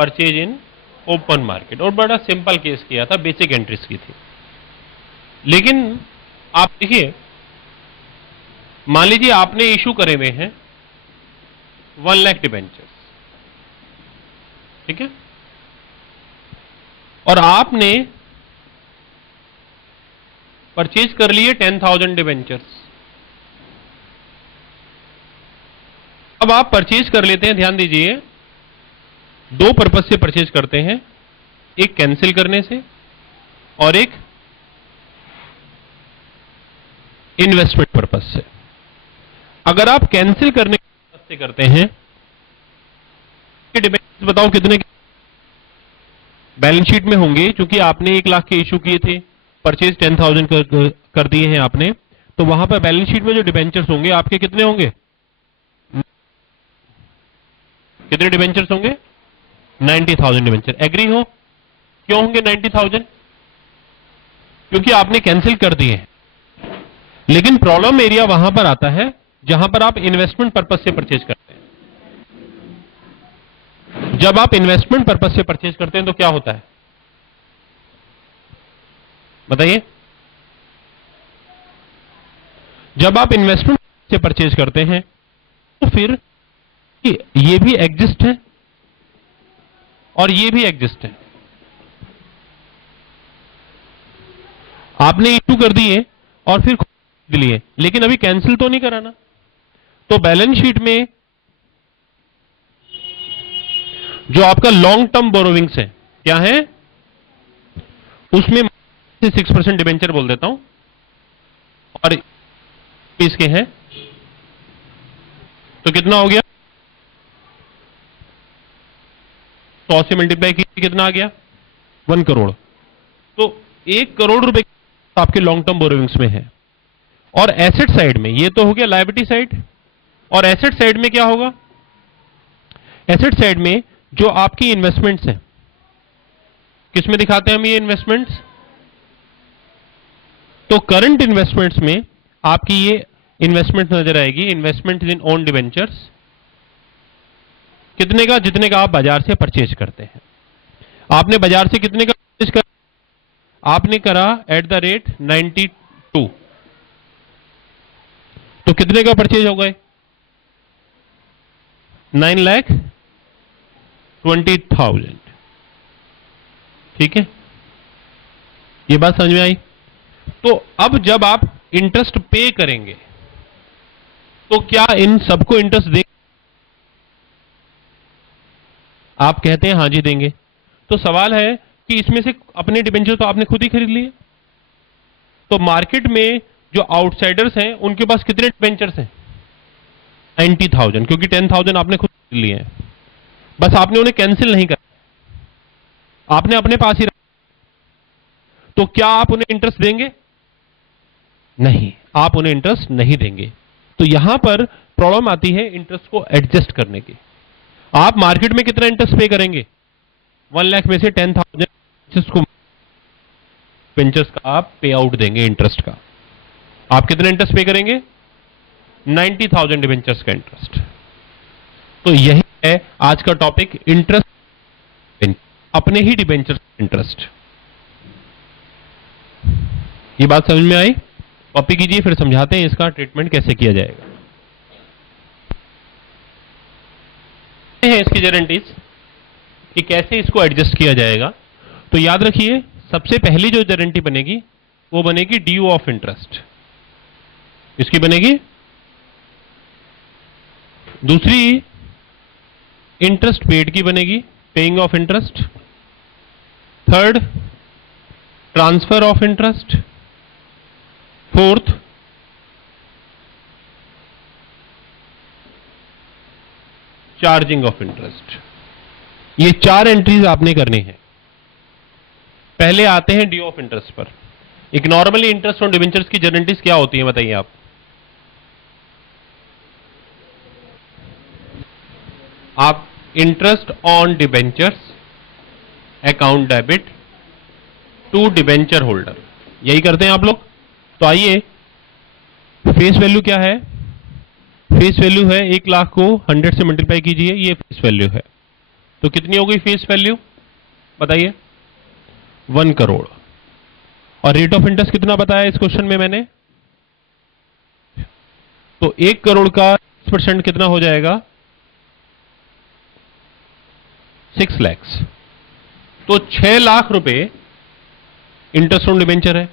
Purchase in open market, और बड़ा simple case किया था, बेसिक एंट्रीज की थी। लेकिन आप देखिए, मान लीजिए आपने इशू करे हुए हैं 1 लाख डिबेंचर्स, ठीक है, और आपने परचेज कर लिए 10,000 डिबेंचर्स। अब आप परचेज कर लेते हैं, ध्यान दीजिए, दो पर्पज से परचेज करते हैं, एक कैंसिल करने से और एक इन्वेस्टमेंट पर्पज से। अगर आप कैंसिल करने से करते हैं, डिबेंचर्स बताओ कितने बैलेंस शीट में होंगे, क्योंकि आपने 1 लाख के इशू किए थे, परचेज 10,000 कर दिए हैं आपने, तो वहां पर बैलेंस शीट में जो डिबेंचर्स होंगे आपके कितने होंगे, कितने डिबेंचर्स होंगे, 90,000 डिबेंचर। एग्री हो? क्यों होंगे 90,000? क्योंकि आपने कैंसिल कर दिए हैं। लेकिन प्रॉब्लम एरिया वहां पर आता है जहां पर आप इन्वेस्टमेंट पर्पज से परचेज करते हैं। जब आप इन्वेस्टमेंट पर्पज से परचेज करते हैं तो क्या होता है, बताइए? जब आप इन्वेस्टमेंट से परचेज करते हैं तो फिर ये भी एग्जिस्ट है और ये भी एग्जिस्ट है। आपने इशू कर दिए और फिर खरीद लिए, लेकिन अभी कैंसिल तो नहीं कराना। तो बैलेंस शीट में जो आपका लॉन्ग टर्म बोरोविंग्स है, क्या है, उसमें 6% डिबेंचर बोल देता हूं, और इसके हैं, तो कितना हो गया, 100 से मल्टीप्लाई कीजिए, कितना आ गया, 1 करोड़। तो 1 करोड़ रुपए आपके लॉन्ग टर्म बोरोविंग्स में है। और एसेट साइड में, ये तो हो गया लायबिलिटी साइड, और एसेट साइड में क्या होगा, एसेट साइड में जो आपकी इन्वेस्टमेंट्स हैं, किसमें दिखाते हैं हम ये इन्वेस्टमेंट्स, तो करंट इन्वेस्टमेंट्स में आपकी ये इन्वेस्टमेंट नजर आएगी, इन्वेस्टमेंट इन ओन डिबेंचर्स, कितने का, जितने का आप बाजार से परचेज करते हैं। आपने बाजार से कितने का परचेज कर, आपने करा एट द रेट 92, तो कितने का परचेज हो गए, 9,20,000। ठीक है, ये बात समझ में आई? तो अब जब आप इंटरेस्ट पे करेंगे तो क्या इन सबको इंटरेस्ट देंगे? आप कहते हैं हां जी देंगे। तो सवाल है कि इसमें से अपने डिबेंचर तो आपने खुद ही खरीद लिए, तो मार्केट में जो आउटसाइडर्स हैं उनके पास कितने डिबेंचर्स हैं, 90,000, क्योंकि 10,000 आपने खुद खरीद लिए हैं। बस आपने उन्हें कैंसिल नहीं करा, आपने अपने पास ही रखा। तो क्या आप उन्हें इंटरेस्ट देंगे? नहीं, आप उन्हें इंटरेस्ट नहीं देंगे। तो यहां पर प्रॉब्लम आती है इंटरेस्ट को एडजस्ट करने की। आप मार्केट में कितना इंटरेस्ट पे करेंगे, 1 लाख में से 10,000 को डिबेंचर्स का आप पे आउट देंगे इंटरेस्ट का। आप कितना इंटरेस्ट पे करेंगे, 90,000 डिबेंचर्स का इंटरेस्ट। तो यही है आज का टॉपिक, इंटरेस्ट, अपने ही डिबेंचर्स इंटरेस्ट। ये बात समझ में आई? कॉपी कीजिए, फिर समझाते हैं इसका ट्रीटमेंट कैसे किया जाएगा। हैं इसकी गारंटीज कि कैसे इसको एडजस्ट किया जाएगा। तो याद रखिए, सबसे पहली जो गारंटी बनेगी वो बनेगी ड्यू ऑफ इंटरेस्ट। इसकी बनेगी। दूसरी इंटरेस्ट पेड की बनेगी, paying off interest. Third transfer of interest. Fourth charging of interest. ये 4 एंट्रीज आपने करनी है। पहले आते हैं ड्यू ऑफ इंटरेस्ट पर। एक नॉर्मली इंटरेस्ट ऑन डिबेंचर्स की गारंटीज क्या होती है बताइए आप? आप interest on debentures account debit to debenture holder, यही करते हैं आप लोग। तो आइए, फेस वैल्यू क्या है? फेस वैल्यू है 1 लाख को 100 से मल्टीप्लाई कीजिए, ये फेस वैल्यू है। तो कितनी हो गई फेस वैल्यू बताइए? 1 करोड़। और रेट ऑफ इंटरेस्ट कितना बताया इस क्वेश्चन में मैंने? तो 1 करोड़ का 6% कितना हो जाएगा? 6 लाख। तो 6 लाख रुपए इंटरेस्ट ऑन डिबेंचर है।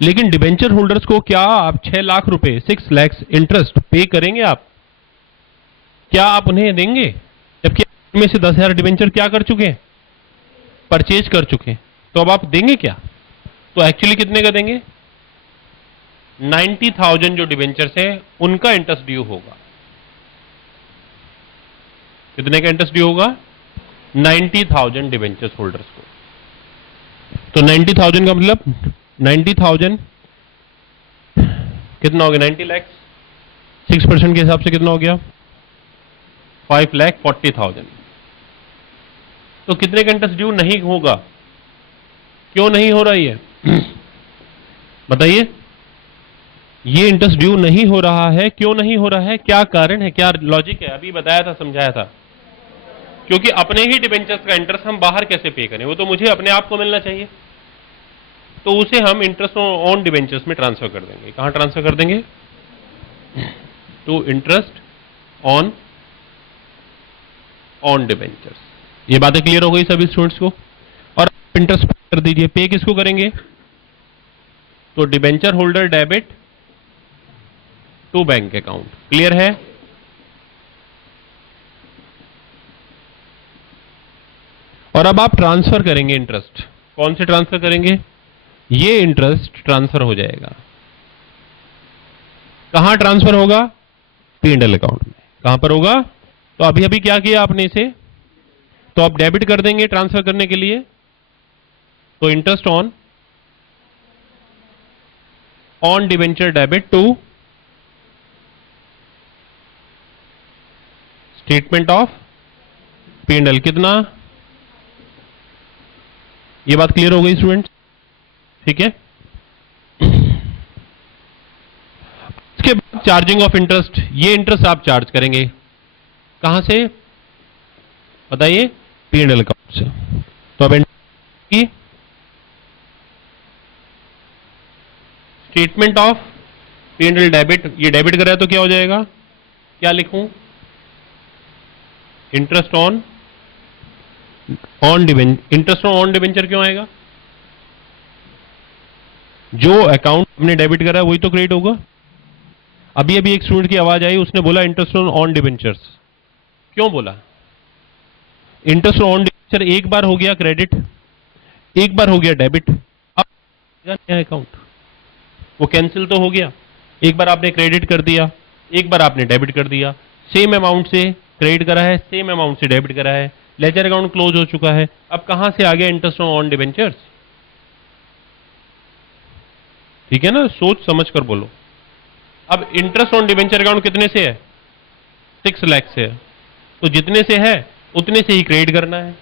लेकिन डिबेंचर होल्डर्स को क्या आप 6 लाख रुपए 6 लाख इंटरेस्ट पे करेंगे? आप क्या आप उन्हें देंगे? जबकि में से 10,000 डिबेंचर क्या कर चुके हैं? परचेज कर चुके हैं। तो अब आप देंगे क्या? तो एक्चुअली कितने का देंगे? 90,000 जो डिबेंचर्स है उनका इंटरेस्ट ड्यू होगा। कितने का इंटरेस्ट ड्यू होगा? 90,000 डिबेंचर्स होल्डर्स को। तो 90,000 का मतलब 90,000 कितना हो गया? 90 लाख। 6% के हिसाब से कितना हो गया? 5,40,000। तो कितने का इंटरेस्ट ड्यू नहीं होगा? क्यों नहीं हो रहा है बताइए? ये इंटरेस्ट ड्यू नहीं हो रहा है, क्यों नहीं हो रहा है? क्या कारण है, क्या लॉजिक है? अभी बताया था, समझाया था। क्योंकि अपने ही डिबेंचर्स का इंटरेस्ट हम बाहर कैसे पे करें? वो तो मुझे अपने आप को मिलना चाहिए। तो उसे हम इंटरेस्ट ऑन डिबेंचर्स में ट्रांसफर कर देंगे। कहां ट्रांसफर कर देंगे? To interest on debentures. ये बातें क्लियर हो गई सभी स्टूडेंट्स को? और इंटरेस्ट कर दीजिए। पे किसको करेंगे? तो debenture holder debit to bank account. Clear है? और अब आप ट्रांसफर करेंगे इंटरेस्ट। कौन से ट्रांसफर करेंगे? ये इंटरेस्ट ट्रांसफर हो जाएगा। कहां ट्रांसफर होगा? P&L अकाउंट में। कहां पर होगा? तो अभी अभी क्या किया आपने इसे? तो आप डेबिट कर देंगे ट्रांसफर करने के लिए। तो interest on debenture debit to statement of P&L। कितना? ये बात क्लियर हो गई स्टूडेंट? ठीक है। इसके बाद चार्जिंग ऑफ इंटरेस्ट। ये इंटरेस्ट आप चार्ज करेंगे कहां से बताइए? P&L अकाउंट से। तो अब की स्टेटमेंट ऑफ P&L डेबिट, ये डेबिट कर रहा है तो क्या हो जाएगा? क्या लिखूं? Interest on debenture. Interest on debenture क्यों आएगा? जो अकाउंट हमने डेबिट करा है वही तो क्रेडिट होगा। अभी अभी एक स्टूडेंट की आवाज आई, उसने बोला इंटरेस्ट ऑन डिबेंचर्स। क्यों बोला? इंटरेस्ट ऑन डिबेंचर एक बार हो गया क्रेडिट, एक बार हो गया डेबिट, अब नया अकाउंट वो कैंसिल तो हो गया। एक बार आपने क्रेडिट कर दिया, एक बार आपने डेबिट कर दिया। सेम अमाउंट से क्रेडिट करा है, सेम अमाउंट से डेबिट करा है, लेजर अकाउंट क्लोज हो चुका है। अब कहां से आ गया इंटरेस्ट ऑन डिबेंचर्स? ठीक है ना? सोच समझ कर बोलो। अब इंटरेस्ट ऑन डिबेंचर अकाउंट कितने से है? 6 लाख से है। तो जितने से है उतने से ही क्रेडिट करना है,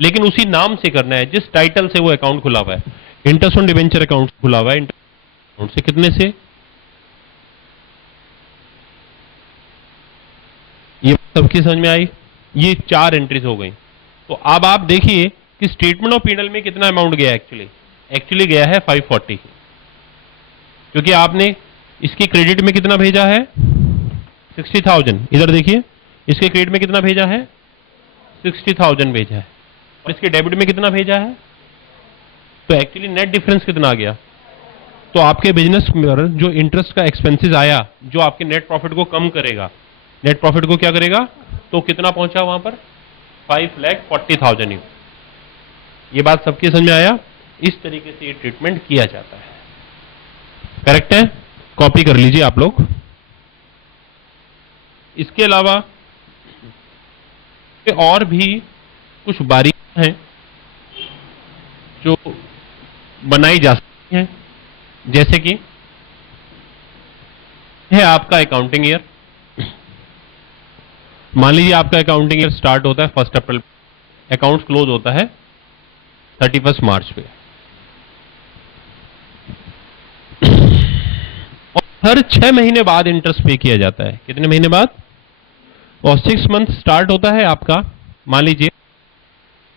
लेकिन उसी नाम से करना है जिस टाइटल से वो अकाउंट खुला हुआ है। इंटरेस्ट ऑन डिबेंचर अकाउंट खुला हुआ है, अकाउंट से कितने से? ये सबकी समझ में आई? ये 4 एंट्रीज हो गई। तो अब आप देखिए कि स्टेटमेंट ऑफ P&L में कितना अमाउंट गया एक्चुअली गया है 540, क्योंकि आपने इसके क्रेडिट में कितना भेजा है? 60,000। इधर देखिए, इसके क्रेडिट में कितना भेजा है? 60,000 भेजा है। और इसके डेबिट में कितना भेजा है? तो एक्चुअली नेट डिफरेंस कितना आ गया? तो आपके बिजनेस में जो इंटरेस्ट का एक्सपेंसेस आया, जो आपके नेट प्रॉफिट को कम करेगा, नेट प्रॉफिट को क्या करेगा? तो कितना पहुंचा वहां पर? 5,40,000। ये बात सबकी समझ में आया? इस तरीके से ये ट्रीटमेंट किया जाता है। करेक्ट है? कॉपी कर लीजिए आप लोग। इसके अलावा और भी कुछ बारीकियां हैं जो बनाई जा सकती हैं, जैसे कि है आपका अकाउंटिंग ईयर। मान लीजिए आपका अकाउंटिंग ईयर स्टार्ट होता है 1 अप्रैल, अकाउंट क्लोज होता है 31 मार्च पे। और हर 6 महीने बाद इंटरेस्ट पे किया जाता है। कितने महीने बाद? और 6 मंथ स्टार्ट होता है आपका मान लीजिए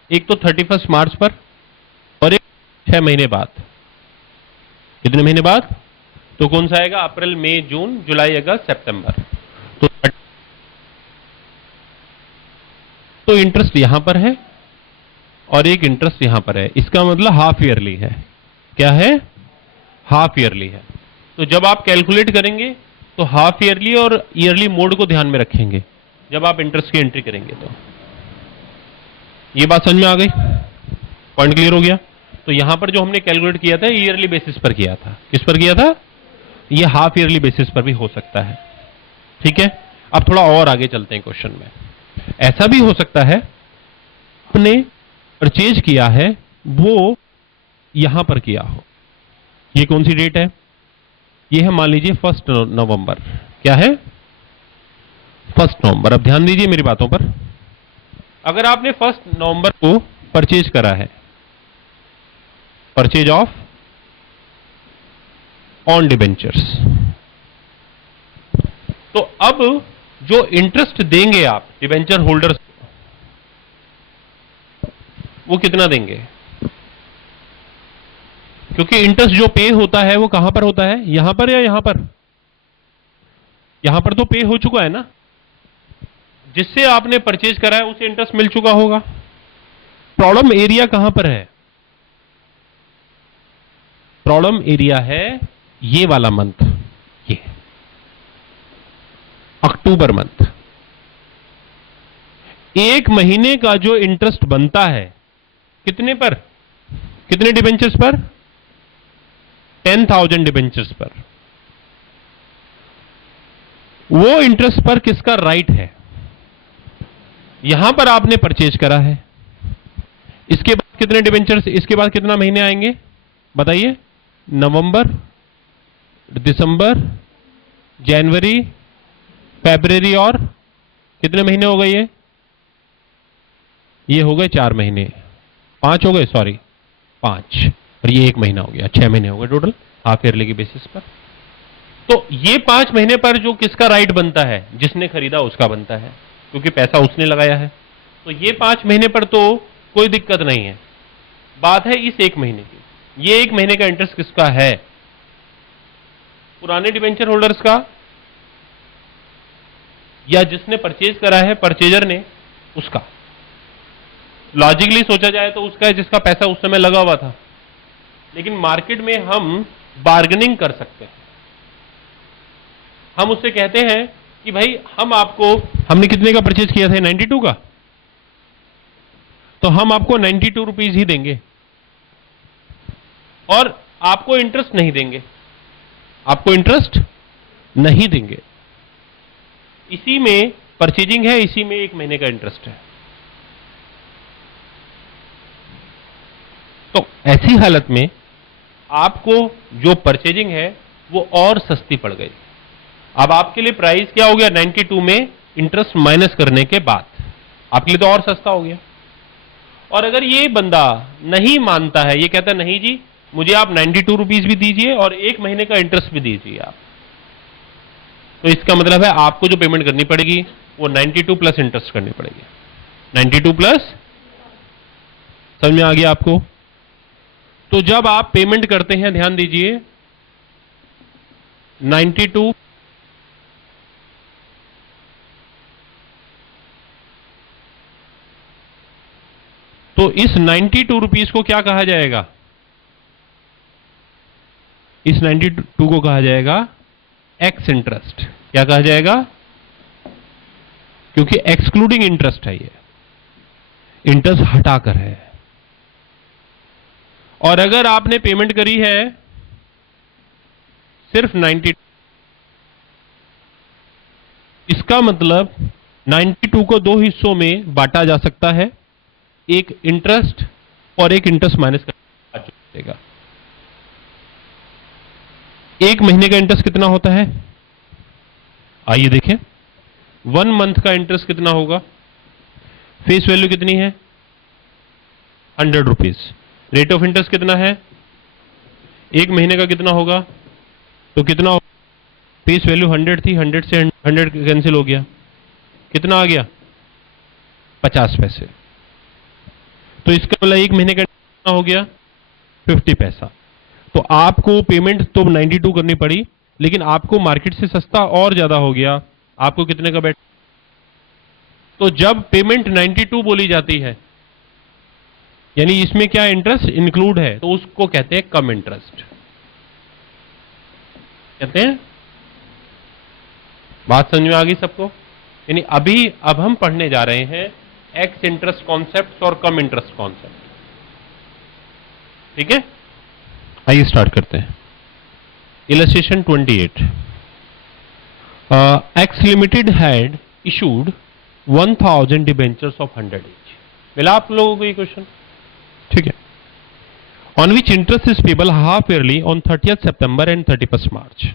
एक तो 31 मार्च पर और एक 6 महीने बाद। कितने महीने बाद? तो कौन सा आएगा? अप्रैल, मई, जून, जुलाई, अगस्त, सितंबर। तो इंटरेस्ट यहां पर है और एक इंटरेस्ट यहां पर है, इसका मतलब हाफ ईयरली है। क्या है? हाफ ईयरली है। तो जब आप कैलकुलेट करेंगे तो हाफ ईयरली और ईयरली मोड को ध्यान में रखेंगे जब आप इंटरेस्ट की एंट्री करेंगे। तो ये बात समझ में आ गई? पॉइंट क्लियर हो गया? तो यहां पर जो हमने कैलकुलेट किया था ईयरली बेसिस पर किया था। किस पर किया था? ये हाफ ईयरली बेसिस पर भी हो सकता है। ठीक है, अब थोड़ा और आगे चलते हैं क्वेश्चन में। ऐसा भी हो सकता है आपने परचेज किया है वो यहां पर किया हो। ये कौन सी डेट है? ये है मान लीजिए 1 नवंबर। क्या है? 1 नवंबर। अब ध्यान दीजिए मेरी बातों पर। अगर आपने 1 नवंबर को परचेज करा है, परचेज ऑफ ऑन डिबेंचर्स, तो अब जो इंटरेस्ट देंगे आप डिबेंचर होल्डर्स को, वो कितना देंगे? क्योंकि इंटरेस्ट जो पे होता है वो कहां पर होता है? यहां पर या यहां पर? यहां पर तो पे हो चुका है ना, जिससे आपने परचेज करा है उसे इंटरेस्ट मिल चुका होगा। प्रॉब्लम एरिया कहां पर है? प्रॉब्लम एरिया है ये वाला मंथ, ये अक्टूबर मंथ। एक महीने का जो इंटरेस्ट बनता है कितने पर? कितने डिबेंचर्स पर? 10,000 डिबेंचर्स पर। वो इंटरेस्ट पर किसका राइट है? यहां पर आपने परचेज करा है। इसके बाद कितने डिबेंचर्स, इसके बाद कितना महीने आएंगे बताइए? नवंबर, दिसंबर, जनवरी, फरवरी और कितने महीने हो गए? ये हो गए 4 महीने, 5 हो गए, सॉरी 5, और ये 1 महीना हो गया, 6 महीने हो गए टोटल हाफ ईयरली की बेसिस पर। तो ये 5 महीने पर जो किसका राइट बनता है? जिसने खरीदा उसका बनता है, क्योंकि पैसा उसने लगाया है। तो ये 5 महीने पर तो कोई दिक्कत नहीं है। बात है इस 1 महीने की। ये 1 महीने का इंटरेस्ट किसका है? पुराने डिबेंचर होल्डर्स का, या जिसने परचेज करा है परचेजर ने उसका? लॉजिकली सोचा जाए तो उसका है जिसका पैसा उस समय लगा हुआ था। लेकिन मार्केट में हम बार्गेनिंग कर सकते हैं। हम उससे कहते हैं कि भाई हम आपको, हमने कितने का परचेज किया था? 92 का। तो हम आपको 92 रुपीज ही देंगे और आपको इंटरेस्ट नहीं देंगे, आपको इंटरेस्ट नहीं देंगे। इसी में परचेजिंग है, इसी में 1 महीने का इंटरेस्ट है। तो ऐसी हालत में आपको जो परचेजिंग है वो और सस्ती पड़ गई। अब आपके लिए प्राइस क्या हो गया? 92 में इंटरेस्ट माइनस करने के बाद आपके लिए तो और सस्ता हो गया। और अगर ये बंदा नहीं मानता है, ये कहता है नहीं जी मुझे आप 92 रुपीज भी दीजिए और 1 महीने का इंटरेस्ट भी दीजिए आप, तो इसका मतलब है आपको जो पेमेंट करनी पड़ेगी वो 92 प्लस इंटरेस्ट करनी पड़ेगी। 92 प्लस, समझ में आ गया आपको? तो जब आप पेमेंट करते हैं, ध्यान दीजिए, 92 तो इस 92 रुपीज को क्या कहा जाएगा? इस 92 को कहा जाएगा एक्स इंटरेस्ट। क्या कहा जाएगा? क्योंकि एक्सक्लूडिंग इंटरेस्ट है, ये इंटरेस्ट हटाकर है। और अगर आपने पेमेंट करी है सिर्फ 92, इसका मतलब 92 को 2 हिस्सों में बांटा जा सकता है, एक इंटरेस्ट और एक इंटरेस्ट माइनस करेगा। 1 महीने का इंटरेस्ट कितना होता है? आइए देखें। 1 मंथ का इंटरेस्ट कितना होगा? फेस वैल्यू कितनी है? 100 रुपीज। रेट ऑफ इंटरेस्ट कितना है? 1 महीने का कितना होगा? तो कितना होगा? फेस वैल्यू 100 थी, 100 से 100 कैंसिल हो गया, कितना आ गया? 50 पैसे। तो इसका मतलब 1 महीने का कितना हो गया? 50 पैसा। तो आपको पेमेंट तो 92 करनी पड़ी, लेकिन आपको मार्केट से सस्ता और ज्यादा हो गया। आपको कितने का बैठ? तो जब पेमेंट 92 बोली जाती है, यानी इसमें क्या इंटरेस्ट इंक्लूड है, तो उसको कहते हैं कम इंटरेस्ट। कहते हैं, बात समझ में आ गई सबको? यानी अब हम पढ़ने जा रहे हैं एक्स इंटरेस्ट कॉन्सेप्ट और कम इंटरेस्ट कॉन्सेप्ट। ठीक है, आइए स्टार्ट करते हैं। Illustration 28। X limited had issued 1000 debentures of 100 each। मिला आप लोगों को ये क्वेश्चन? ठीक है। On which interest is payable half yearly on 30th September and 31st मार्च।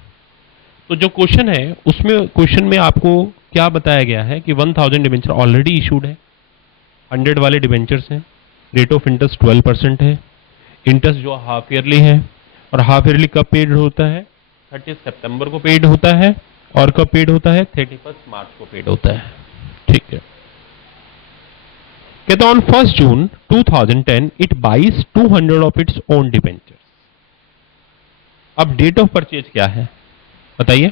तो जो क्वेश्चन है उसमें क्वेश्चन में आपको क्या बताया गया है कि 1000 डिबेंचर ऑलरेडी इशूड है, 100 वाले डिबेंचर्स हैं, रेट ऑफ इंटरेस्ट 12% है, इंटरेस्ट जो हाफ ईयरली है, और हाफ ईयरली कब पेड होता है? 30 सितंबर को पेड होता है, और कब पेड होता है? 31 मार्च को पेड होता है। ठीक है। कहते on 1 June 2010 it buys 200 of its own debentures. अब डेट ऑफ परचेज क्या है बताइए?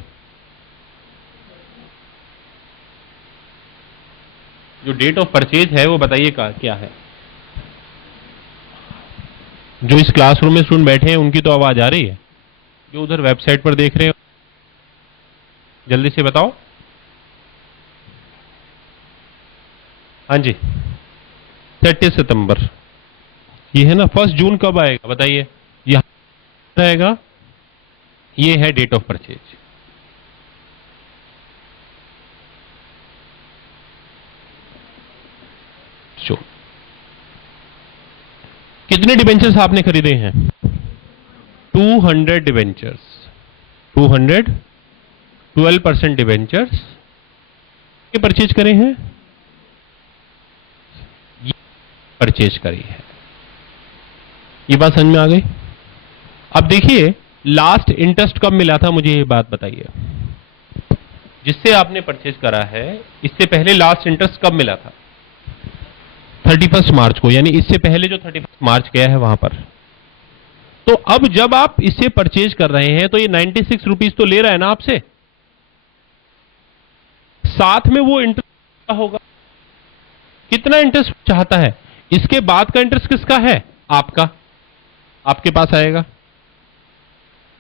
जो डेट ऑफ परचेज है वो बताइए क्या है? जो इस क्लासरूम में स्टूडेंट बैठे हैं उनकी तो आवाज आ रही है, जो उधर वेबसाइट पर देख रहे हो जल्दी से बताओ। हाँ जी, 30 सितंबर ये है ना। 1 जून कब आएगा बताइए? यहां आएगा, ये है डेट ऑफ परचेज। कितने डिबेंचर्स आपने खरीदे हैं? 200 डिबेंचर्स। 200 12% डिबेंचर्स ये परचेज करे हैं, ये परचेज करी है। ये बात समझ में आ गई? अब देखिए लास्ट इंटरेस्ट कब मिला था, मुझे ये बात बताइए। जिससे आपने परचेज करा है इससे पहले लास्ट इंटरेस्ट कब मिला था? 31 मार्च को, यानी इससे पहले जो 31 मार्च गया है वहां पर। तो अब जब आप इससे परचेज कर रहे हैं तो ये 96 रुपीज तो ले रहा है ना आपसे, साथ में वो इंटरेस्ट होगा। कितना इंटरेस्ट चाहता है? इसके बाद का इंटरेस्ट किसका है? आपका, आपके पास आएगा।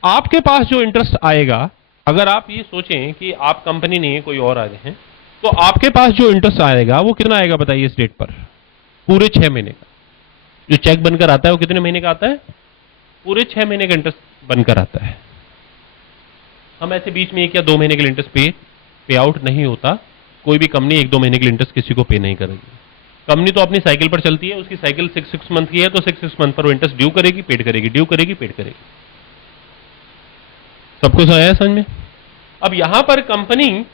आपके पास जो इंटरेस्ट आएगा, अगर आप ये सोचें कि आप कंपनी नहीं है कोई और आ गए हैं, तो आपके पास जो इंटरेस्ट आएगा वो कितना आएगा बताइए इस डेट पर? पूरे 6 महीने का। जो चेक बनकर आता है वो कितने महीने का आता है? पूरे 6 महीने का इंटरेस्ट बनकर आता है। हम ऐसे बीच में 1 या 2 महीने के लिए इंटरेस्ट पे आउट नहीं होता। कोई भी कंपनी 1-2 महीने के लिए इंटरेस्ट किसी को पे नहीं करेगी। कंपनी तो अपनी साइकिल पर चलती है, उसकी साइकिल 6 मंथ की है, तो 6 मंथ पर वो इंटरेस्ट ड्यू करेगी, पेड करेगी, ड्यू करेगी, पेड करेगी। सबको आया समझ में? अब यहां पर कंपनी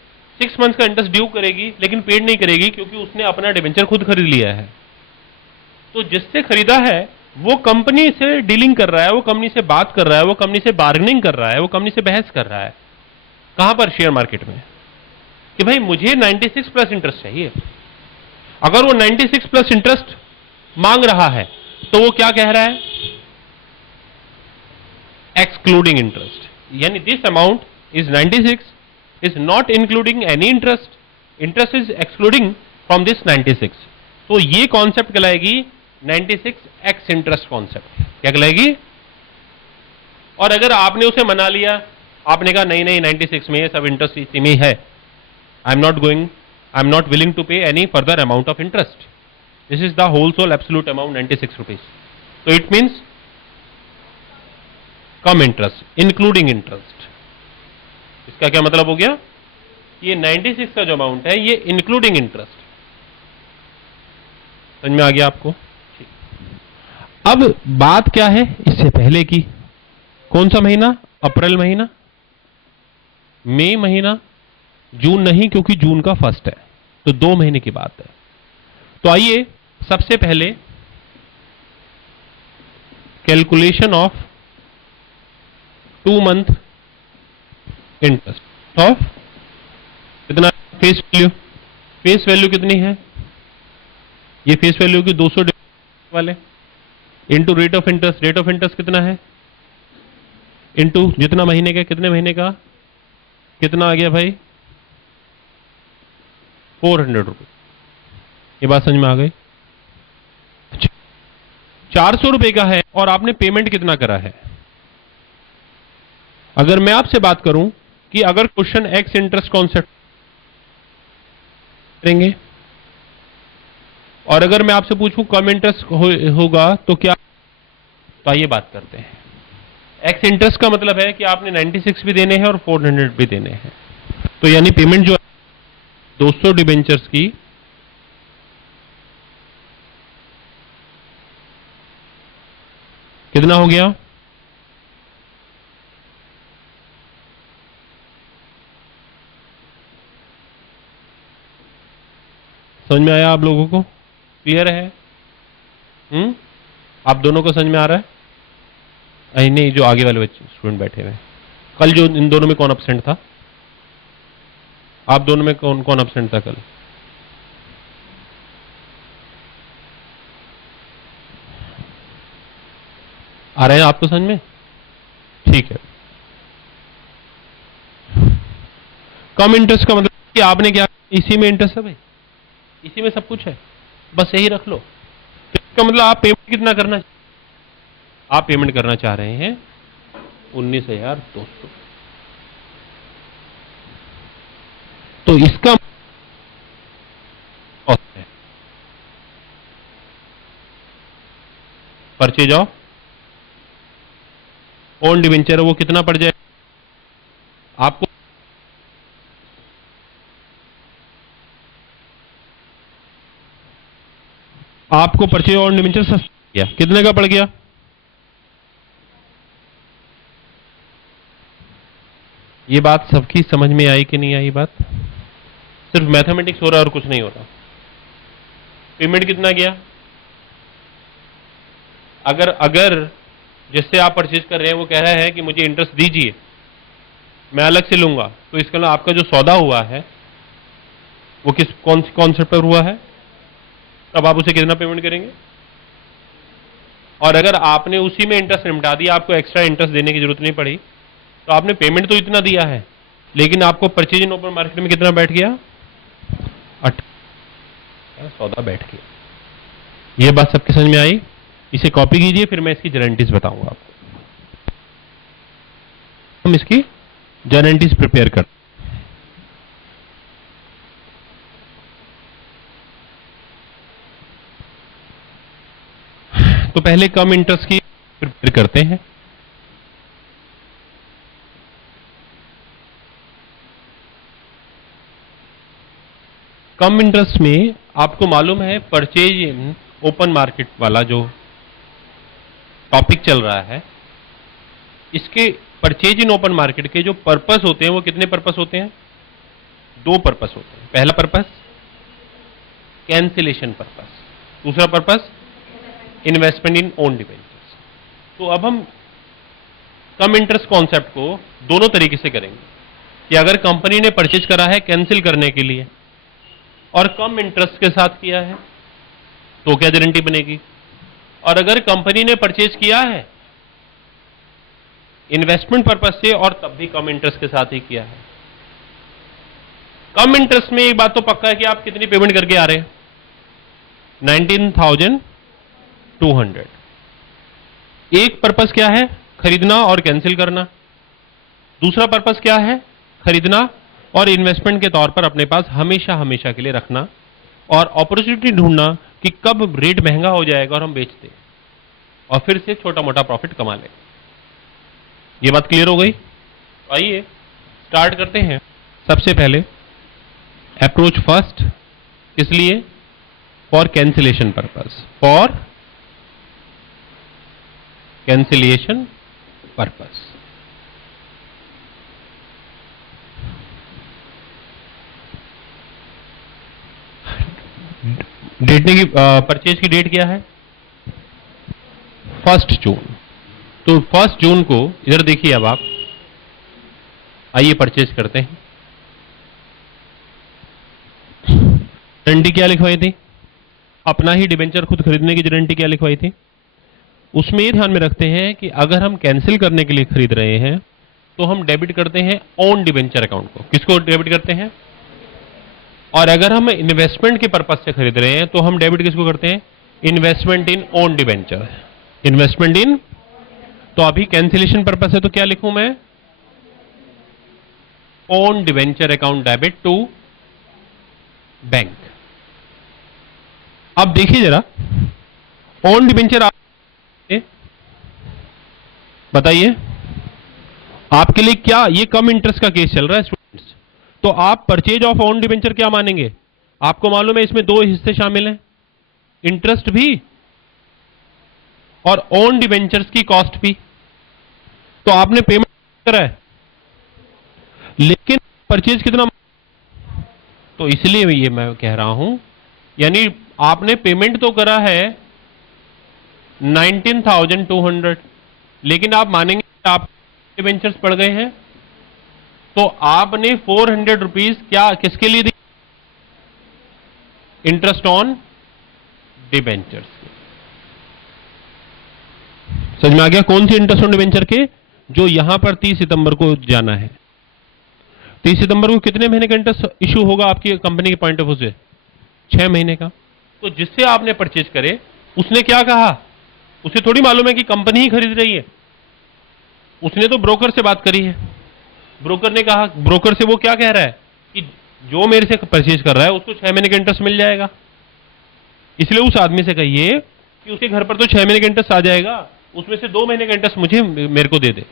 6 मंथ का इंटरेस्ट ड्यू करेगी लेकिन पेड नहीं करेगी, क्योंकि उसने अपना डिबेंचर खुद खरीद लिया है। तो जिससे खरीदा है वो कंपनी से डीलिंग कर रहा है, वो कंपनी से बात कर रहा है, वो कंपनी से बार्गेनिंग कर रहा है, वो कंपनी से बहस कर रहा है। कहां पर? शेयर मार्केट में, कि भाई मुझे 96 प्लस इंटरेस्ट चाहिए। अगर वो 96 प्लस इंटरेस्ट मांग रहा है तो वो क्या कह रहा है? एक्सक्लूडिंग इंटरेस्ट, यानी this amount is 96 is not including any interest, interest is excluding from this 96। तो ये कॉन्सेप्ट कहलाएगी 96 एक्स इंटरेस्ट कॉन्सेप्ट। क्या कहलाएगी? और अगर आपने उसे मना लिया, आपने कहा नहीं नहीं 96 में ये सब इंटरेस्ट इसी में है, I am not willing to pay any further amount of interest, this is the whole sole absolute amount 96 rupees, तो it means cum interest, including interest. इसका क्या मतलब हो गया? ये 96 का जो अमाउंट है ये इंक्लूडिंग इंटरेस्ट। समझ में आ गया आपको? अब बात क्या है इससे पहले की? कौन सा महीना? अप्रैल महीना, मई महीना, जून नहीं क्योंकि जून का फर्स्ट है, तो 2 महीने की बात है। तो आइए सबसे पहले calculation of 2 month interest of कितना? फेस वैल्यू, फेस वैल्यू कितनी है? ये फेस वैल्यू की 200 वाले into rate of interest. Rate of interest कितना है इंटू जितना महीने का, कितने महीने का, कितना आ गया भाई 400 रुपये। ये बात समझ में आ गई। 400 रुपए का है और आपने पेमेंट कितना करा है। अगर मैं आपसे बात करूं कि अगर क्वेश्चन एक्स इंटरेस्ट कॉन्सेप्ट करेंगे और अगर मैं आपसे पूछूं कम इंटरेस्ट होगा तो क्या, तो आइए बात करते हैं। एक्स इंटरेस्ट का मतलब है कि आपने 96 भी देने हैं और 400 भी देने हैं। तो यानी पेमेंट जो 200 डिबेंचर्स की कितना हो गया, समझ में आया आप लोगों को? क्लियर है? आप दोनों को समझ में आ रहा है? नहीं, जो आगे वाले बच्चे स्टूडेंट बैठे हुए, कल जो इन दोनों में कौन एब्सेंट था? आप दोनों में कौन कौन एब्सेंट था कल? आ रहे हैं आपको समझ में? ठीक है। कम इंटरेस्ट का मतलब कि आपने क्या, इसी में इंटरेस्ट है भाई, इसी में सब कुछ है, बस यही रख लो। तो इसका मतलब आप पेमेंट कितना करना, आप पेमेंट करना चाह रहे हैं 19,200। तो इसका कॉस्ट है परचेज ऑफ ओन डिवेंचर, वो कितना पड़ जाए आपको? आपको परचेज ऑन डिवेंचर सस्ता गया, कितने का पड़ गया? ये बात सबकी समझ में आई कि नहीं आई? बात सिर्फ मैथमेटिक्स हो रहा है और कुछ नहीं हो रहा। पेमेंट कितना गया? अगर जिससे आप परचेज कर रहे हैं वो कह रहा है कि मुझे इंटरेस्ट दीजिए, मैं अलग से लूंगा, तो इसका मतलब आपका जो सौदा हुआ है वो कौन सी कॉन्सेप्ट पर हुआ है, तब आप उसे कितना पेमेंट करेंगे? और अगर आपने उसी में इंटरेस्ट निपटा दिया, आपको एक्स्ट्रा इंटरेस्ट देने की जरूरत नहीं पड़ी, तो आपने पेमेंट तो इतना दिया है, लेकिन आपको परचेज इन ओपन मार्केट में कितना बैठ गया? 8 सौदा बैठ गया। ये बात सबके समझ में आई? इसे कॉपी कीजिए, फिर मैं इसकी गारंटीज बताऊंगा आपको। हम इसकी गारंटीज प्रिपेयर कर, तो पहले कम इंटरेस्ट की प्रिपेयर करते हैं। कम इंटरेस्ट में आपको मालूम है परचेज इन ओपन मार्केट वाला जो टॉपिक चल रहा है, इसके परचेज इन ओपन मार्केट के जो पर्पस होते हैं वो कितने पर्पस होते हैं? 2 पर्पस होते हैं। पहला पर्पस कैंसिलेशन पर्पस, दूसरा purpose investment in own debentures. तो अब हम कम इंटरेस्ट कॉन्सेप्ट को दोनों तरीके से करेंगे कि अगर कंपनी ने परचेज करा है कैंसिल करने के लिए और कम इंटरेस्ट के साथ किया है तो क्या गारंटी बनेगी, और अगर कंपनी ने परचेज किया है इन्वेस्टमेंट पर्पस से और तब भी कम इंटरेस्ट के साथ ही किया है। कम इंटरेस्ट में एक बात तो पक्का है कि आप कितनी पेमेंट करके आ रहे हैं? 19,200। एक पर्पस क्या है? खरीदना और कैंसिल करना। दूसरा पर्पस क्या है? खरीदना और इन्वेस्टमेंट के तौर पर अपने पास हमेशा हमेशा के लिए रखना और अपॉर्चुनिटी ढूंढना कि कब रेट महंगा हो जाएगा और हम बेच दें और फिर से छोटा मोटा प्रॉफिट कमा लें। ये बात क्लियर हो गई? आइए स्टार्ट करते हैं। सबसे पहले अप्रोच फर्स्ट, किस लिए? For cancellation purpose, for cancellation purpose. डेटने की परचेज की डेट क्या है? 1 जून। तो 1 जून को इधर देखिए, अब आप आइए परचेज करते हैं। गारंटी क्या लिखवाई थी? अपना ही डिबेंचर खुद खरीदने की गारंटी क्या लिखवाई थी? उसमें ये ध्यान में रखते हैं कि अगर हम कैंसिल करने के लिए खरीद रहे हैं तो हम डेबिट करते हैं ओन डिबेंचर अकाउंट को। किसको डेबिट करते हैं? और अगर हम इन्वेस्टमेंट के पर्पज से खरीद रहे हैं तो हम डेबिट किसको करते हैं? Investment in own debenture. Investment in, तो अभी कैंसिलेशन पर्पज है तो क्या लिखूं मैं? Own debenture account debit to bank. अब देखिए जरा, ओन डिबेंचर आप बताइए आपके लिए क्या ये कम इंटरेस्ट का केस चल रहा है स्टूडेंट्स? तो आप परचेज ऑफ ओन डिबेंचर क्या मानेंगे? आपको मालूम है इसमें दो हिस्से शामिल हैं, इंटरेस्ट भी और ओन डिबेंचर्स की कॉस्ट भी। तो आपने पेमेंट करा है, लेकिन परचेज कितना? तो इसलिए ये मैं कह रहा हूं, यानी आपने पेमेंट तो करा है 19,200, लेकिन आप मानेंगे आप डिबेंचर्स पड़ गए हैं, तो आपने 400 रुपीज क्या किसके लिए दी? Interest on debentures. समझ में आ गया? कौन सी इंटरेस्ट ऑन डिबेंचर के? जो यहां पर 30 सितंबर को जाना है। 30 सितंबर को कितने महीने का इंटरेस्ट इशू होगा आपकी कंपनी के पॉइंट ऑफ व्यू से? 6 महीने का। तो जिससे आपने परचेज करे उसने क्या कहा? उसे थोड़ी मालूम है कि कंपनी ही खरीद रही है, उसने तो ब्रोकर से बात करी है। ब्रोकर ने कहा, ब्रोकर से वो क्या कह रहा है कि जो मेरे से परचेज कर रहा है उसको 6 महीने का इंटरेस्ट मिल जाएगा। इसलिए उस आदमी से कहिए कि उसके घर पर तो 6 महीने का इंटरेस्ट आ जाएगा, उसमें से 2 महीने का इंटरेस्ट मुझे मेरे को दे दे।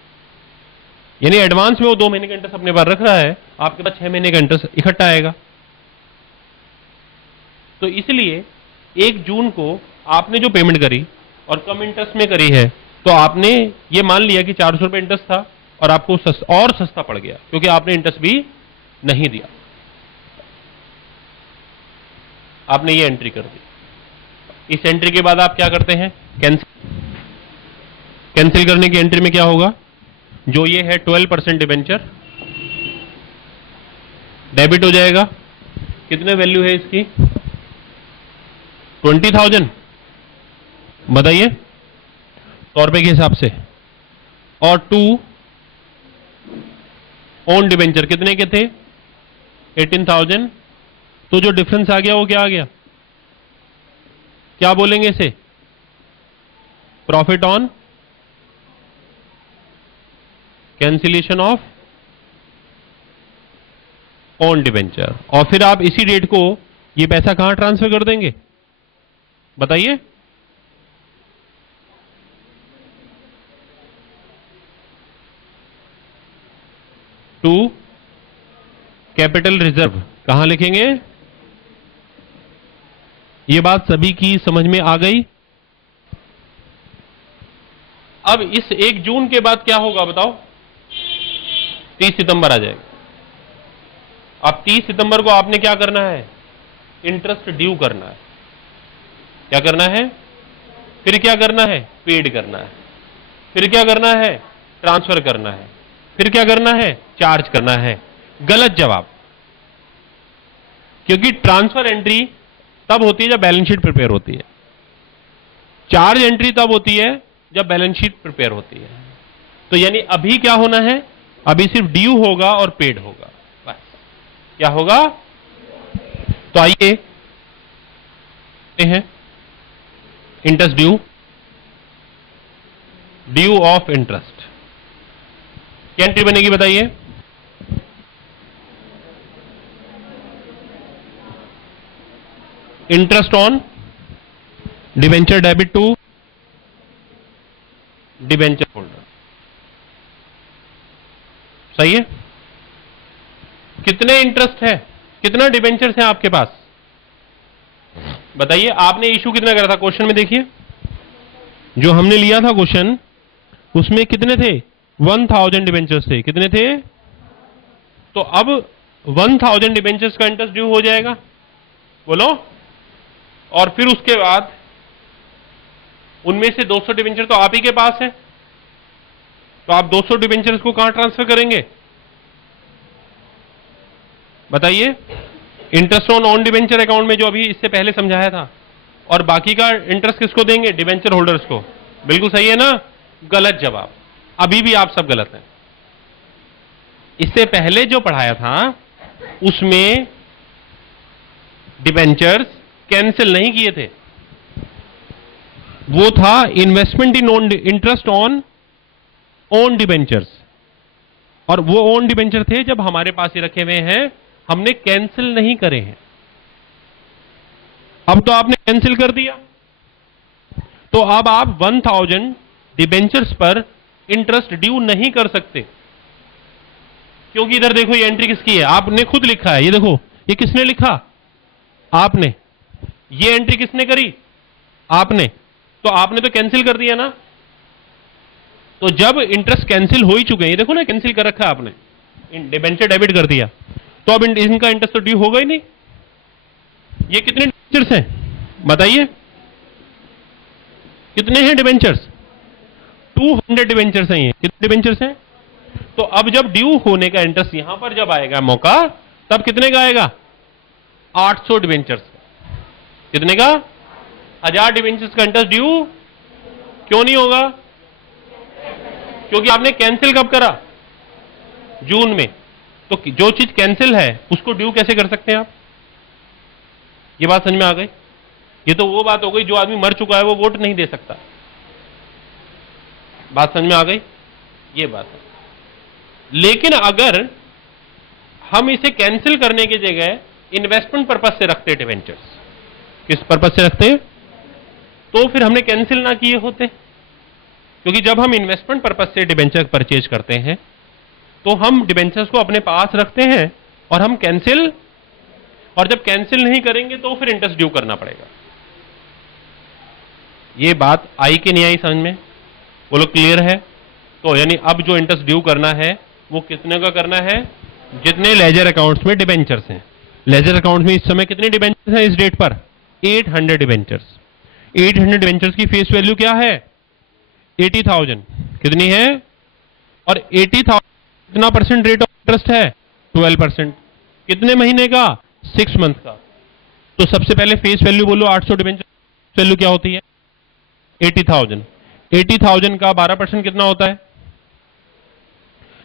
यानी एडवांस में वो 2 महीने का इंटरेस्ट अपने पास रख रहा है, आपके पास 6 महीने का इंटरेस्ट इकट्ठा आएगा। तो इसलिए 1 जून को आपने जो पेमेंट करी और कम इंटरेस्ट में करी है, तो आपने ये मान लिया कि 400 रुपए इंटरेस्ट था और आपको और सस्ता पड़ गया क्योंकि आपने इंटरेस्ट भी नहीं दिया। आपने ये एंट्री कर दी। इस एंट्री के बाद आप क्या करते हैं? कैंसिल करने की एंट्री में क्या होगा? जो ये है 12% डिबेंचर डेबिट हो जाएगा। कितने वैल्यू है इसकी? 20,000। बताइए 100 रुपए के हिसाब से। और 2 ओन डिबेंचर कितने के थे? 18,000। तो जो डिफरेंस आ गया वो क्या आ गया? क्या बोलेंगे इसे? Profit on cancellation of own debenture. और फिर आप इसी डेट को ये पैसा कहां ट्रांसफर कर देंगे? बताइए। To capital reserve. कहां लिखेंगे? ये बात सभी की समझ में आ गई? अब इस 1 जून के बाद क्या होगा बताओ? 30 सितंबर आ जाएगा। अब 30 सितंबर को आपने क्या करना है? इंटरेस्ट ड्यू करना है। क्या करना है? फिर क्या करना है? पेड करना है। फिर क्या करना है? ट्रांसफर करना है। फिर क्या करना है? चार्ज करना है। गलत जवाब, क्योंकि ट्रांसफर एंट्री तब होती है जब बैलेंस शीट प्रिपेयर होती है, चार्ज एंट्री तब होती है जब बैलेंस शीट प्रिपेयर होती है। तो यानी अभी क्या होना है? अभी सिर्फ ड्यू होगा और पेड होगा, बस। क्या होगा? तो आइए हैं interest due, due of interest क्या एंट्री बनेगी बताइए? Interest on debenture debit to debenture holder. सही है? कितने इंटरेस्ट है? कितना डिबेंचर्स है आपके पास? बताइए। आपने इशू कितना करा था? क्वेश्चन में देखिए, जो हमने लिया था क्वेश्चन, उसमें कितने थे? 1000 डिबेंचर्स थे। कितने थे? तो अब 1000 डिबेंचर्स का इंटरेस्ट ड्यू हो जाएगा, बोलो। और फिर उसके बाद उनमें से 200 डिबेंचर तो आप ही के पास है, तो आप 200 डिबेंचर्स को कहां ट्रांसफर करेंगे? बताइए। इंटरेस्ट ऑन डिबेंचर अकाउंट में, जो अभी इससे पहले समझाया था, और बाकी का इंटरेस्ट किसको देंगे? डिबेंचर होल्डर्स को। बिल्कुल सही है ना? गलत जवाब। अभी भी आप सब गलत हैं। इससे पहले जो पढ़ाया था उसमें डिबेंचर्स कैंसिल नहीं किए थे, वो था investment in own interest on own debentures, और वो ओन डिबेंचर थे जब हमारे पास ही रखे हुए हैं, हमने कैंसिल नहीं करे हैं। अब तो आपने कैंसिल कर दिया, तो अब आप 1000 डिबेंचर्स पर इंटरेस्ट ड्यू नहीं कर सकते, क्योंकि इधर देखो ये एंट्री किसकी है? आपने खुद लिखा है। ये देखो, ये किसने लिखा? आपने। ये एंट्री किसने करी? आपने। तो आपने तो कैंसिल कर दिया ना। तो जब इंटरेस्ट कैंसिल हो ही चुके हैं, ये देखो ना, कैंसिल कर रखा है आपने, डिबेंचर डेबिट कर दिया, तो अब इनका इंटरेस्ट तो ड्यू होगा ही नहीं। ये कितने डिबेंचर्स हैं बताइए? कितने हैं डिबेंचर्स? 200 डिबेंचर्स हैं। ये कितने डिबेंचर्स हैं? तो अब जब ड्यू होने का इंटरेस्ट यहां पर जब आएगा मौका, तब कितने का आएगा? 800 डिबेंचर्स। कितने का? 1000 डिबेंचर्स का इंटरेस्ट ड्यू क्यों नहीं होगा? क्योंकि आपने कैंसिल कब करा? जून में। तो जो चीज कैंसिल है उसको ड्यू कैसे कर सकते हैं आप? ये बात समझ में आ गई? ये तो वो बात हो गई, जो आदमी मर चुका है वो वोट नहीं दे सकता। बात समझ में आ गई? ये बात है। लेकिन अगर हम इसे कैंसिल करने की जगह इन्वेस्टमेंट पर्पस से रखते डिबेंचर्स, किस पर्पस से रखते? तो फिर हमने कैंसिल ना किए होते, क्योंकि जब हम इन्वेस्टमेंट पर्पस से डिबेंचर परचेज करते हैं तो हम डिबेंचर्स को अपने पास रखते हैं और हम कैंसिल, और जब कैंसिल नहीं करेंगे तो फिर इंटरेस्ट ड्यू करना पड़ेगा। ये बात आई कि नहीं आई समझ में? बोलो क्लियर है? तो यानी अब जो इंटरेस्ट ड्यू करना है वो कितने का करना है? जितने लेजर अकाउंट्स में डिबेंचर्स हैं। लेजर अकाउंट में इस समय कितने डिबेंचर्स हैं इस डेट पर? 800 डिबेंचर्स। 800 डिबेंचर्स की फेस वैल्यू क्या है? 80,000। कितनी है? और 80,000 कितना परसेंट रेट ऑफ इंटरेस्ट है? 12%। कितने महीने का? 6 मंथ का। तो सबसे पहले फेस वैल्यू बोलो 800 डिबेंचर वैल्यू क्या होती है? 80,000। 80,000 का 12% कितना होता है?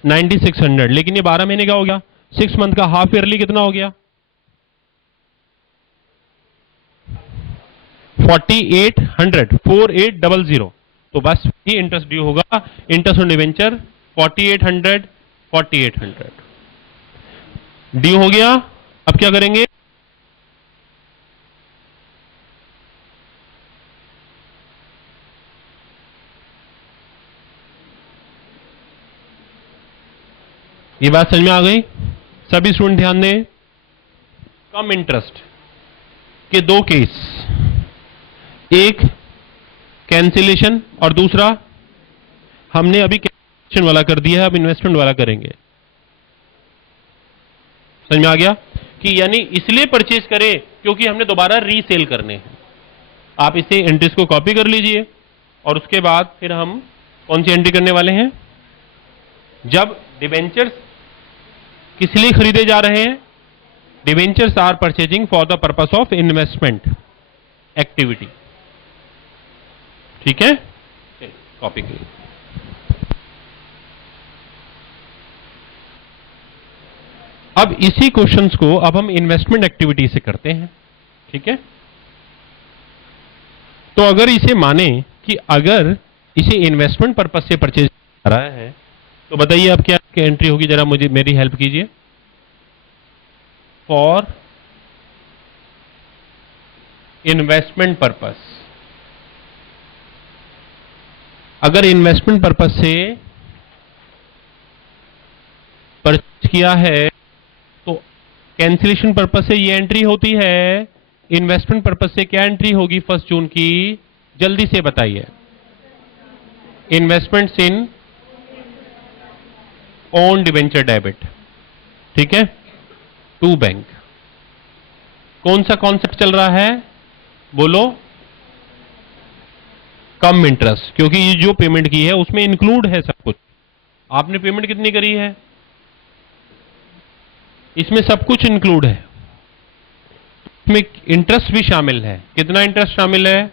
9600। लेकिन ये 12 महीने का हो गया। 6 मंथ का हाफ ईयरली कितना हो गया? 4800। 4800। तो बस ये इंटरेस्ट ड्यू होगा। Interest on debenture 4800। 4800 ड्यू हो गया। अब क्या करेंगे? ये बात समझ में आ गई? सभी स्टूडेंट ध्यान दें। कम इंटरेस्ट के दो केस, एक कैंसिलेशन और दूसरा हमने अभी कैंसिलेशन वाला कर दिया है, अब इन्वेस्टमेंट वाला करेंगे। समझ में आ गया? कि यानी इसलिए परचेज करें क्योंकि हमने दोबारा रीसेल करने हैं। आप इसे एंट्रीज को कॉपी कर लीजिए और उसके बाद फिर हम कौन सी एंट्री करने वाले हैं? जब डिबेंचर्स किस लिए खरीदे जा रहे हैं? Debentures are purchasing for the purpose of investment activity. ठीक है? कॉपी करिए। अब इसी क्वेश्चंस को अब हम इन्वेस्टमेंट एक्टिविटी से करते हैं। ठीक है? तो अगर इसे माने कि अगर इसे इन्वेस्टमेंट पर्पस से परचेज कर रहा है, तो बताइए अब क्या एंट्री होगी? जरा मुझे मेरी हेल्प कीजिए। फॉर इन्वेस्टमेंट पर्पस, अगर इन्वेस्टमेंट पर्पस से परचेज किया है तो कैंसिलेशन पर्पस से ये एंट्री होती है। इन्वेस्टमेंट पर्पस से क्या एंट्री होगी 1 जून की? जल्दी से बताइए। Investments in own debenture debit. ठीक है? To bank. कौन सा कॉन्सेप्ट चल रहा है? बोलो। कम इंटरेस्ट, क्योंकि ये जो पेमेंट की है उसमें इंक्लूड है सब कुछ। आपने पेमेंट कितनी करी है? इसमें सब कुछ इंक्लूड है। इसमें इंटरेस्ट भी शामिल है। कितना इंटरेस्ट शामिल है?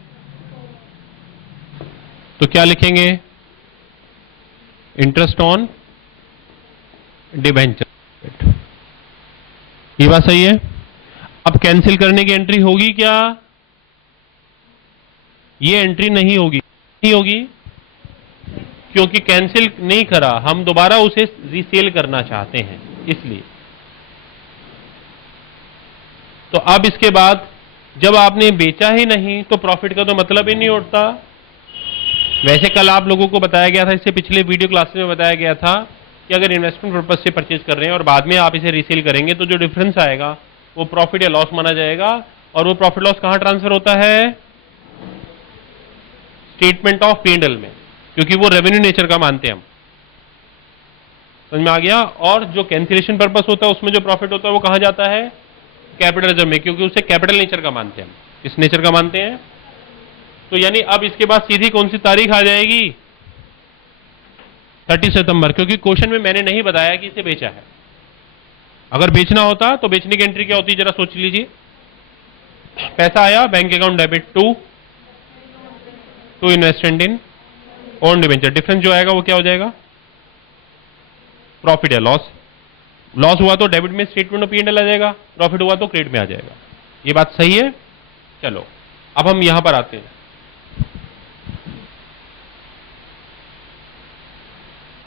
तो क्या लिखेंगे? Interest on debenture. ये बात सही है। अब कैंसिल करने की एंट्री होगी क्या? ये एंट्री नहीं होगी। नहीं होगी क्योंकि कैंसिल नहीं करा, हम दोबारा उसे रीसेल करना चाहते हैं, इसलिए। तो अब इसके बाद जब आपने बेचा ही नहीं तो प्रॉफिट का तो मतलब ही नहीं उठता। वैसे कल आप लोगों को बताया गया था, इससे पिछले वीडियो क्लासेस में बताया गया था कि अगर इन्वेस्टमेंट पर्पज से परचेज कर रहे हैं और बाद में आप इसे रीसेल करेंगे तो जो डिफरेंस आएगा वो प्रॉफिट या लॉस माना जाएगा। और वो प्रॉफिट लॉस कहां ट्रांसफर होता है? स्टेटमेंट ऑफ P&L में, क्योंकि वो रेवेन्यू नेचर का मानते हैं हम। समझ में आ गया? और जो कैंसिलेशन पर्पस होता है उसमें जो प्रॉफिट होता है वो कहां जाता है? कैपिटल रिजर्व में, क्योंकि उसे कैपिटल नेचर का मानते हैं हम। किस नेचर का मानते हैं? तो यानी अब इसके बाद सीधी कौन सी तारीख आ जाएगी? 30 सितंबर, क्योंकि क्वेश्चन में मैंने नहीं बताया कि इसे बेचा है। अगर बेचना होता तो बेचने की एंट्री क्या होती, जरा सोच लीजिए। पैसा आया bank account debit to investment in own debenture. Difference जो आएगा वो क्या हो जाएगा? प्रॉफिट या लॉस। लॉस हुआ तो डेबिट में स्टेटमेंट ऑफ P&L आ जाएगा, प्रॉफिट हुआ तो क्रेडिट में आ जाएगा। ये बात सही है? चलो अब हम यहां पर आते हैं।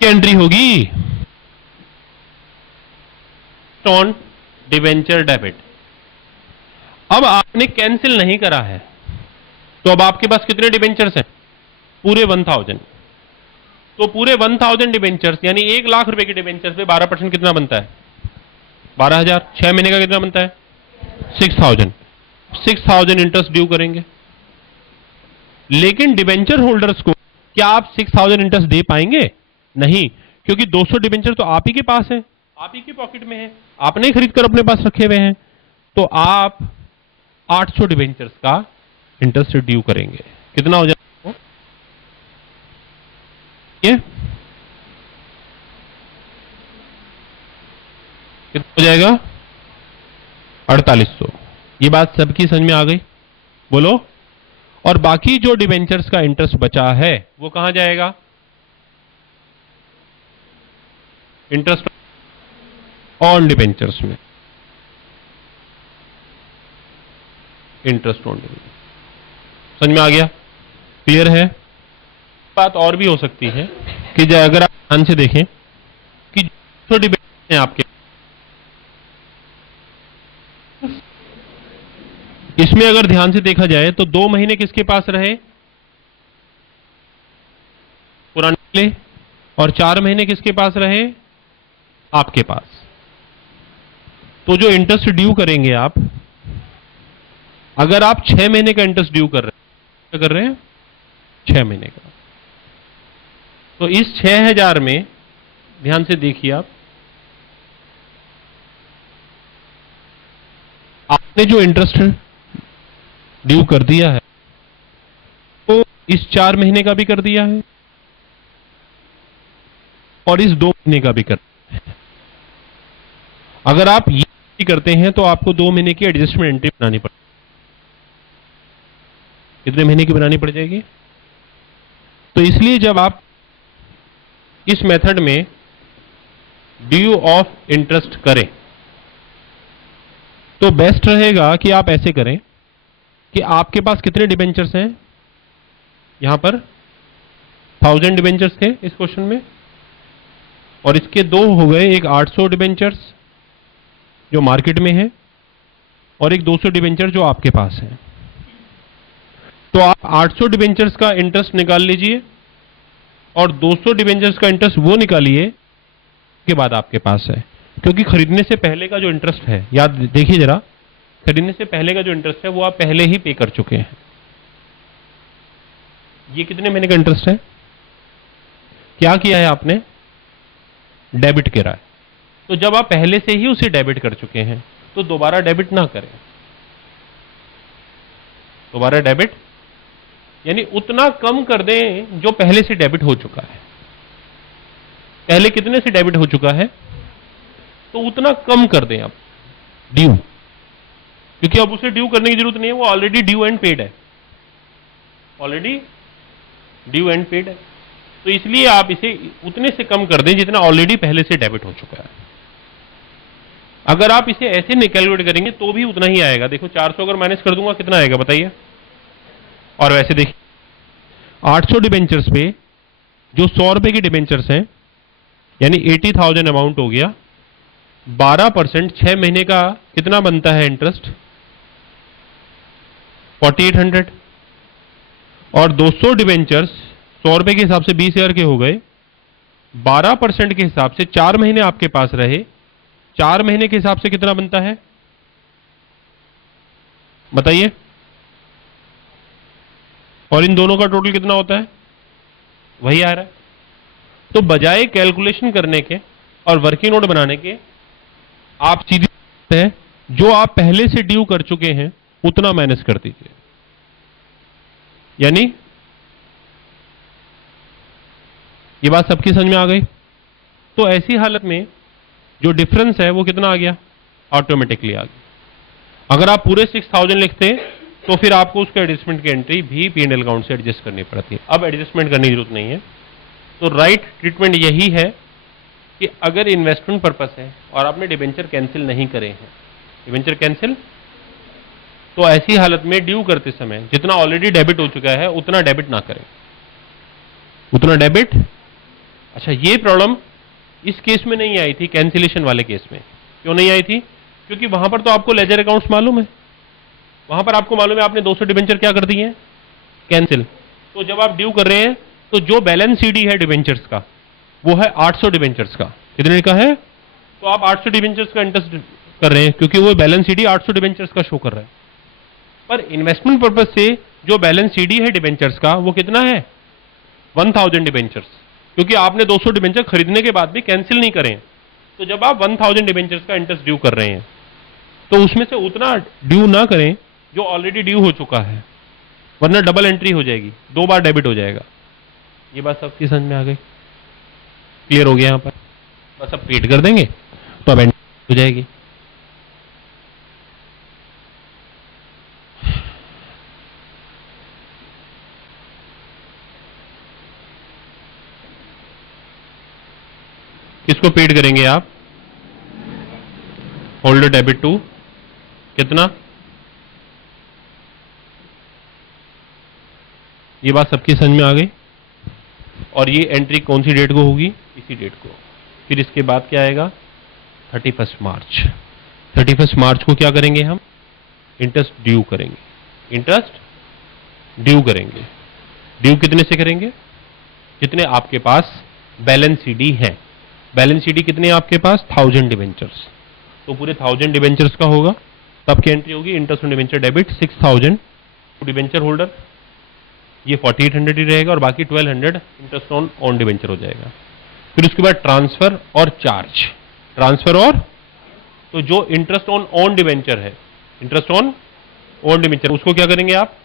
क्या एंट्री होगी? On debenture debit. अब आपने कैंसिल नहीं करा है तो अब आपके पास कितने डिबेंचर्स हैं? पूरे 1000। तो पूरे 1000 डिबेंचर्स यानी 1 लाख रुपए के डिबेंचर्स पे 12% कितना बनता है? 12,000। 6 महीने का कितना बनता है? 6,000। 6,000 इंटरेस्ट ड्यू करेंगे। लेकिन डिबेंचर होल्डर्स को क्या आप 6,000 इंटरेस्ट दे पाएंगे? नहीं, क्योंकि 200 डिबेंचर तो आप ही के पास है, आप ही के पॉकेट में है, आपने ही खरीद कर अपने पास रखे हुए हैं। तो आप 800 डिबेंचर्स का इंटरेस्ट ड्यू करेंगे। कितना हो जाएगा? ये कितना हो जाएगा? 4800। ये बात सबकी समझ में आ गई? बोलो। और बाकी जो डिबेंचर्स का इंटरेस्ट बचा है वो कहां जाएगा? इंटरेस्ट ऑन डिबेंचर्स में। Interest on debentures. समझ में आ गया? क्लियर है? बात और भी हो सकती है कि अगर आप ध्यान से देखें कि जो डिबेंचर्स हैं आपके, इसमें अगर ध्यान से देखा जाए तो 2 महीने किसके पास रहे? पुराने वाले। और 4 महीने किसके पास रहे? आपके पास। तो जो इंटरेस्ट ड्यू करेंगे आप, अगर आप 6 महीने का इंटरेस्ट ड्यू कर रहे हैं, क्या कर रहे हैं? 6 महीने का। तो इस 6,000 में ध्यान से देखिए, आपने जो इंटरेस्ट ड्यू कर दिया है तो इस 4 महीने का भी कर दिया है और इस 2 महीने का भी कर दिया है। अगर आप ये करते हैं तो आपको 2 महीने की एडजस्टमेंट एंट्री बनानी पड़ेगी। कितने महीने की बनानी पड़ जाएगी? तो इसलिए जब आप इस मेथड में ड्यू ऑफ इंटरेस्ट करें तो बेस्ट रहेगा कि आप ऐसे करें कि आपके पास कितने डिबेंचर्स हैं? यहां पर 1000 डिबेंचर्स थे इस क्वेश्चन में, और इसके 2 हो गए, एक 800 डिबेंचर्स जो मार्केट में है और एक 200 डिबेंचर जो आपके पास है। तो आप 800 डिबेंचर्स का इंटरेस्ट निकाल लीजिए और 200 डिबेंचर्स का इंटरेस्ट वो निकालिए के बाद आपके पास है, क्योंकि खरीदने से पहले का जो इंटरेस्ट है, याद देखिए जरा, खरीदने से पहले का जो इंटरेस्ट है वो आप पहले ही पे कर चुके हैं। ये कितने महीने का इंटरेस्ट है? क्या किया है आपने? डेबिट करा है। तो जब आप पहले से ही उसे डेबिट कर चुके हैं तो दोबारा डेबिट ना करें। दोबारा डेबिट यानी उतना कम कर दें जो पहले से डेबिट हो चुका है। पहले कितने से डेबिट हो चुका है तो उतना कम कर दें आप ड्यू। क्योंकि अब उसे ड्यू करने की जरूरत नहीं है, वो ऑलरेडी ड्यू एंड पेड है, ऑलरेडी ड्यू एंड पेड है। तो इसलिए आप इसे उतने से कम कर दें जितना ऑलरेडी पहले से डेबिट हो चुका है। अगर आप इसे ऐसे नहीं कैलकुलेट करेंगे तो भी उतना ही आएगा। देखो 400 अगर माइनस कर दूंगा कितना आएगा बताइए। और वैसे देखिए 800 डिबेंचर्स पे जो 100 रुपए की डिबेंचर्स हैं, यानी 80,000 अमाउंट हो गया, 12% 6 महीने का कितना बनता है इंटरेस्ट, 4800। और 200 डिबेंचर्स 100 रुपए के हिसाब से 20,000 के हो गए, 12% के हिसाब से 4 महीने आपके पास रहे, 4 महीने के हिसाब से कितना बनता है बताइए। और इन दोनों का टोटल कितना होता है, वही आ रहा है। तो बजाय कैलकुलेशन करने के और वर्किंग नोट बनाने के, आप सीधे हैं जो आप पहले से ड्यू कर चुके हैं उतना माइनस कर दीजिए। यानी ये बात सबकी समझ में आ गई। तो ऐसी हालत में जो डिफरेंस है वो कितना आ गया, ऑटोमेटिकली आ गया। अगर आप पूरे 6000 लिखते तो फिर आपको उसके एडजस्टमेंट की एंट्री भी P&L अकाउंट से एडजस्ट करनी पड़ती है। अब एडजस्टमेंट करने की जरूरत नहीं है। तो राइट ट्रीटमेंट यही है कि अगर इन्वेस्टमेंट पर्पस है और आपने डिबेंचर कैंसिल नहीं करे हैं, डिबेंचर कैंसिल, तो ऐसी हालत में ड्यू करते समय जितना ऑलरेडी डेबिट हो चुका है उतना डेबिट ना करें, उतना डेबिट। अच्छा, ये प्रॉब्लम इस केस में नहीं आई थी, कैंसिलेशन वाले केस में। क्यों नहीं आई थी? क्योंकि वहां पर तो आपको लेजर अकाउंट्स मालूम है, वहां पर आपको मालूम है आपने 200 डिबेंचर क्या कर दिए हैं, कैंसिल। तो जब आप ड्यू कर रहे हैं तो जो बैलेंस सीडी है डिबेंचर्स का वो है 800 डिबेंचर्स का। कितने का है? तो आप 800 डिबेंचर्स का इंटरेस्ट कर रहे हैं क्योंकि वो बैलेंस सीडी 800 डिबेंचर्स का शो कर रहा है। पर इन्वेस्टमेंट पर्पज से जो बैलेंस सीडी है डिबेंचर्स का वो कितना है, 1000 डिबेंचर्स, क्योंकि आपने 200 डिबेंचर खरीदने के बाद भी कैंसिल नहीं करें। तो जब आप 1000 डिबेंचर्स का इंटरेस्ट ड्यू कर रहे हैं तो उसमें से उतना ड्यू ना करें जो ऑलरेडी ड्यू हो चुका है, वरना डबल एंट्री हो जाएगी, 2 बार डेबिट हो जाएगा। ये बात सबकी समझ में आ गई, क्लियर हो गया? यहां पर बस अब पेड कर देंगे तो अब एंट्री हो जाएगी। किसको पेड करेंगे आप? होल्डर डेबिट टू कितना? ये बात सबकी समझ में आ गई। और ये एंट्री कौन सी डेट को होगी? इसी डेट को। फिर इसके बाद क्या आएगा? 31 मार्च। 31 मार्च को क्या करेंगे हम? इंटरेस्ट ड्यू करेंगे, इंटरेस्ट ड्यू करेंगे। ड्यू कितने से करेंगे? जितने आपके पास बैलेंस सीडी है। बैलेंस सीडी कितने आपके पास? 1000 डिबेंचर्स। तो पूरे 1000 डिबेंचर्स का होगा, तब की एंट्री होगी interest on debenture debit 6000 to debenture holder, ये 4800 ही रहेगा और बाकी 1200 इंटरेस्ट ऑन डिबेंचर हो जाएगा। फिर उसके बाद ट्रांसफर और चार्ज, ट्रांसफर और, तो जो इंटरेस्ट ऑन डिबेंचर है, इंटरेस्ट ऑन डिबेंचर, उसको क्या करेंगे आप?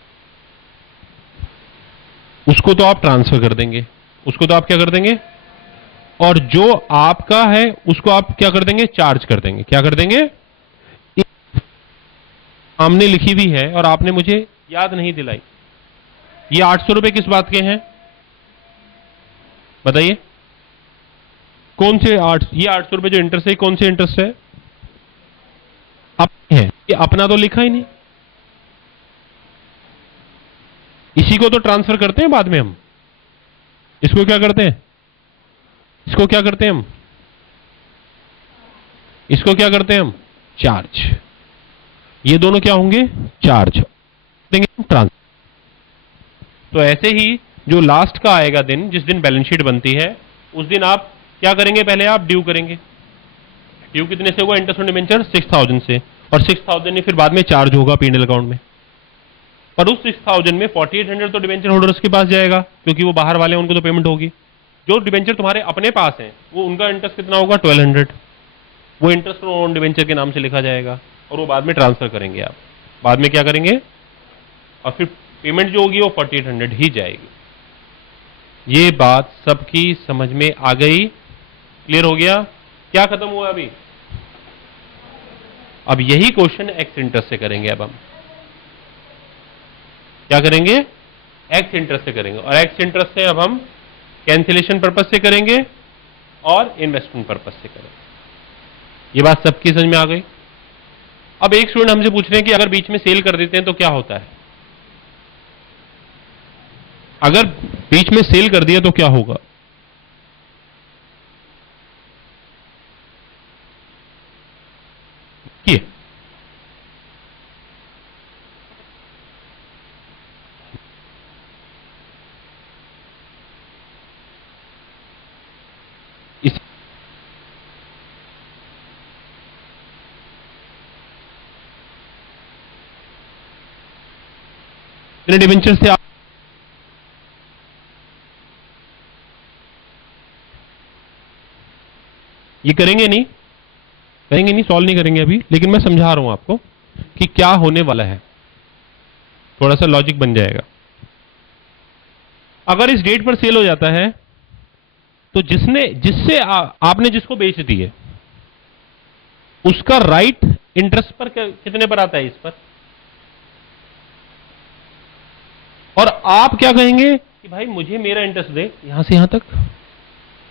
उसको तो आप ट्रांसफर कर देंगे, उसको तो आप क्या कर देंगे? और जो आपका है उसको आप क्या कर देंगे? चार्ज कर देंगे। क्या कर देंगे? सामने लिखी हुई है और आपने मुझे याद नहीं दिलाई। ये 800 रुपए किस बात के हैं बताइए? कौन से ये 800 रुपए जो इंटरेस्ट है, कौन से इंटरेस्ट है? अपने है, ये अपना तो लिखा ही नहीं। इसी को तो ट्रांसफर करते हैं बाद में हम। इसको क्या करते हैं? इसको क्या करते हैं हम? इसको क्या करते हैं हम? चार्ज। ये दोनों क्या होंगे? चार्ज देंगे ट्रांसफर। तो ऐसे ही जो लास्ट का आएगा दिन, जिस दिन बैलेंस शीट बनती है, उस दिन आप क्या करेंगे? पहले आप ड्यू करेंगे। ड्यू कितने से होगा? इंटरेस्ट ऑन डिबेंचर 6000 से, और 6000 ही फिर बाद में चार्ज होगा P&L अकाउंट में। पर उस 6000 में 4800 तो डिबेंचर होल्डर्स के पास जाएगा क्योंकि वो बाहर वाले हैं, उनको तो पेमेंट होगी। जो डिबेंचर तुम्हारे अपने पास है वो उनका इंटरेस्ट कितना होगा? 1200। वो इंटरेस्ट ऑन डिबेंचर के नाम से लिखा जाएगा और वो बाद में ट्रांसफर करेंगे आप। बाद में क्या करेंगे? और फिर पेमेंट जो होगी वो 4800 ही जाएगी। ये बात सबकी समझ में आ गई? क्लियर हो गया? क्या खत्म हुआ अभी? अब यही क्वेश्चन एक्स इंटरेस्ट से करेंगे। अब हम क्या करेंगे? एक्स इंटरेस्ट से करेंगे, और एक्स इंटरेस्ट से अब हम कैंसिलेशन पर्पस से करेंगे और इन्वेस्टमेंट पर्पस से करेंगे। ये बात सबकी समझ में आ गई? अब एक स्टूडेंट हमसे पूछ रहे हैं कि अगर बीच में सेल कर देते हैं तो क्या होता है? अगर बीच में सेल कर दिया तो क्या होगा? ये इस डिबेंचर से आप ये करेंगे नहीं, सॉल्व नहीं करेंगे अभी, लेकिन मैं समझा रहा हूं आपको कि क्या होने वाला है, थोड़ा सा लॉजिक बन जाएगा। अगर इस डेट पर सेल हो जाता है तो जिससे आपने जिसको बेच दी है उसका राइट इंटरेस्ट पर कितने पर आता है? इस पर। और आप क्या कहेंगे कि भाई मुझे मेरा इंटरेस्ट दे यहां से यहां तक,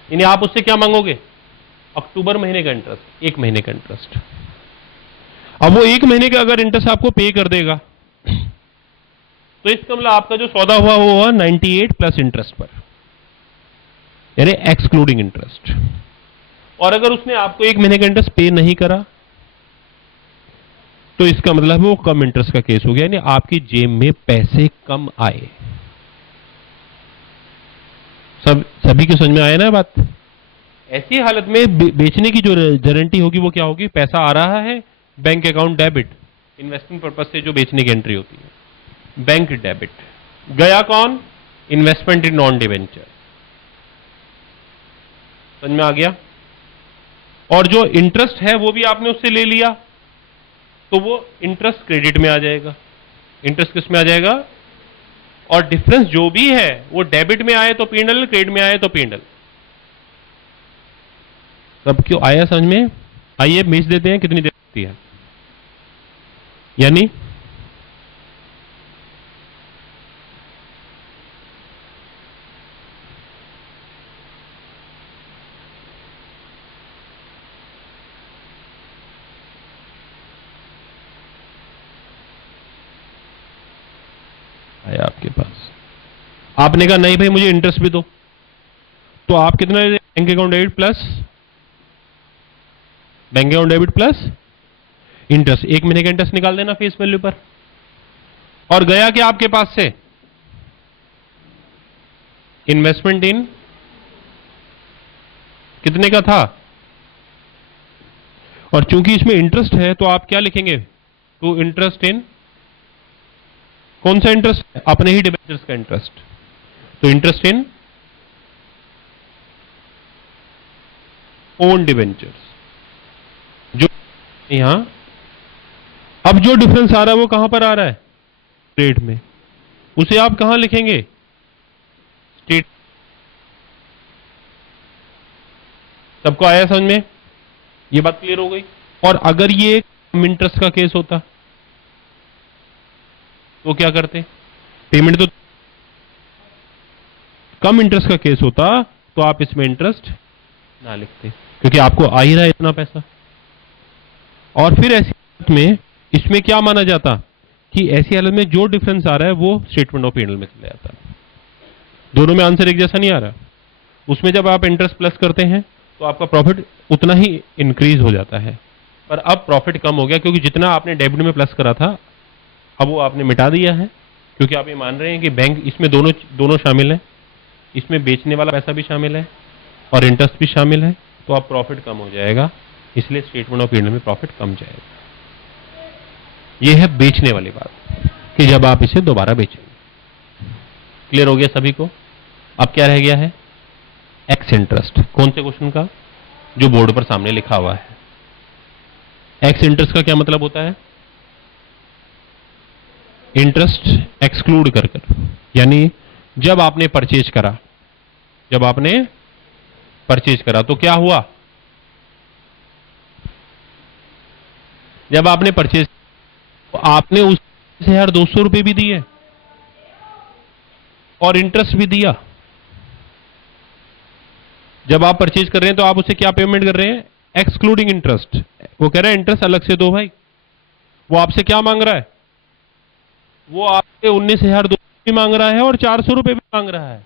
यानी आप उससे क्या मांगोगे? अक्टूबर महीने का इंटरेस्ट, 1 महीने का इंटरेस्ट। अब वो 1 महीने का अगर इंटरेस्ट आपको पे कर देगा तो इसका मतलब आपका जो सौदा हुआ वो हुआ 98 प्लस इंटरेस्ट पर, यानी एक्सक्लूडिंग इंटरेस्ट। और अगर उसने आपको 1 महीने का इंटरेस्ट पे नहीं करा तो इसका मतलब वो कम इंटरेस्ट का केस हो गया, यानी आपकी जेब में पैसे कम आए। सभी को समझ में आया ना बात? ऐसी हालत में बेचने की जो गारंटी होगी वो क्या होगी? पैसा आ रहा है, bank account debit, investment purpose से जो बेचने की एंट्री होती है बैंक डेबिट, गया कौन? Investment in non debenture. समझ में आ गया? और जो इंटरेस्ट है वो भी आपने उससे ले लिया तो वो इंटरेस्ट क्रेडिट में आ जाएगा। इंटरेस्ट किस में आ जाएगा? और डिफरेंस जो भी है वो डेबिट में आए तो P&L, क्रेडिट में आए तो P&L। सब क्यों आया समझ में? आइए बेच देते हैं, कितनी देर लगती है? यानी आया आपके पास, आपने कहा नहीं भाई मुझे इंटरेस्ट भी दो, तो आप कितना bank account debit plus interest, 1 महीने का इंटरेस्ट निकाल देना फेस वैल्यू पर। और गया क्या आपके पास से? इन्वेस्टमेंट इन कितने का था? और चूंकि इसमें इंटरेस्ट है तो आप क्या लिखेंगे? टू इंटरेस्ट इन, कौन सा इंटरेस्ट? अपने ही डिबेंचर्स का इंटरेस्ट, तो इंटरेस्ट इन ओन डिबेंचर्स। जो यहां अब जो डिफरेंस आ रहा है वो कहां पर आ रहा है? रेट में। उसे आप कहां लिखेंगे? स्टेट। सबको आया समझ में? ये बात क्लियर हो गई? और अगर ये कम इंटरेस्ट का केस होता तो क्या करते? पेमेंट तो कम इंटरेस्ट का केस होता तो आप इसमें इंटरेस्ट ना लिखते, क्योंकि आपको आ ही रहा है इतना पैसा। और फिर ऐसी हालत में इसमें क्या माना जाता कि ऐसी हालत में जो डिफरेंस आ रहा है वो स्टेटमेंट ऑफ P&L में चला जाता। दोनों में आंसर एक जैसा नहीं आ रहा। उसमें जब आप इंटरेस्ट प्लस करते हैं तो आपका प्रॉफिट उतना ही इंक्रीज हो जाता है, पर अब प्रॉफिट कम हो गया क्योंकि जितना आपने डेबिट में प्लस करा था अब वो आपने मिटा दिया है, क्योंकि आप ये मान रहे हैं कि बैंक इसमें दोनों शामिल है, इसमें बेचने वाला पैसा भी शामिल है और इंटरेस्ट भी शामिल है, तो अब प्रॉफिट कम हो जाएगा, इसलिए स्टेटमेंट ऑफ P&L में प्रॉफिट कम जाएगा। यह है बेचने वाली बात कि जब आप इसे दोबारा बेचेंगे। क्लियर हो गया सभी को? अब क्या रह गया है? X interest. कौन से क्वेश्चन का? जो बोर्ड पर सामने लिखा हुआ है। एक्स इंटरेस्ट का क्या मतलब होता है? इंटरेस्ट एक्सक्लूड कर, यानी जब आपने परचेज करा तो क्या हुआ? जब आपने परचेज, तो आपने उस 2,200 रुपए भी दिए और इंटरेस्ट भी दिया। जब आप परचेज कर रहे हैं तो आप उसे क्या पेमेंट कर रहे हैं? Excluding interest. वो कह रहा है इंटरेस्ट अलग से दो भाई। वो आपसे क्या मांग रहा है? वो आपसे 19,200 भी मांग रहा है और 400 रुपए भी मांग रहा है,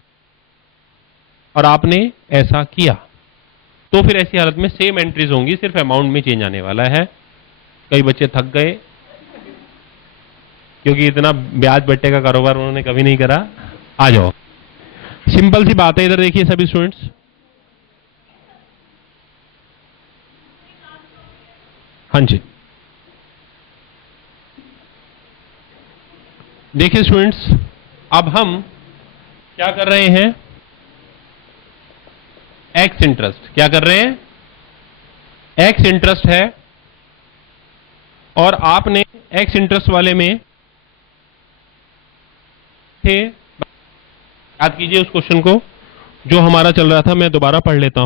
और आपने ऐसा किया। तो फिर ऐसी हालत में सेम एंट्रीज होंगी, सिर्फ अमाउंट में चेंज आने वाला है। कई बच्चे थक गए क्योंकि इतना ब्याज बट्टे का कारोबार उन्होंने कभी नहीं करा। आ जाओ, सिंपल सी बात है। इधर देखिए सभी स्टूडेंट्स, हाँ जी देखिए स्टूडेंट्स, अब हम क्या कर रहे हैं? X interest. क्या कर रहे हैं? एक्स इंटरेस्ट है, और आपने एक्स इंटरेस्ट वाले में थे। याद कीजिए उस क्वेश्चन को जो हमारा चल रहा था। मैं दोबारा पढ़ लेता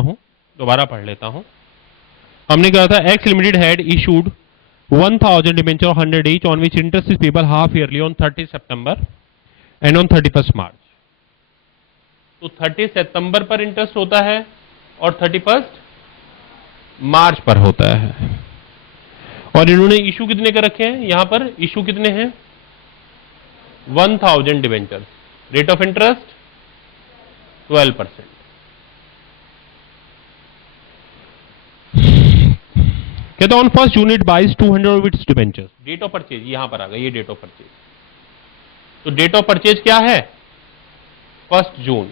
हूं। हमने कहा था x limited had issued 1,000 debenture of 100 each on which interest is payable half yearly on 30 September and on 31st March। तो 30 सितंबर पर इंटरेस्ट होता है और 31 मार्च पर होता है। और इन्होंने इशू कितने का रखे हैं? यहां पर इशू कितने हैं? 1,000 डिबेंचर। Rate of interest 12%। कहता on 1 June it buys 200 of its debentures. Date of purchase यहां पर आ गई, ये डेट ऑफ परचेज। तो डेट ऑफ परचेज क्या है? 1 जून।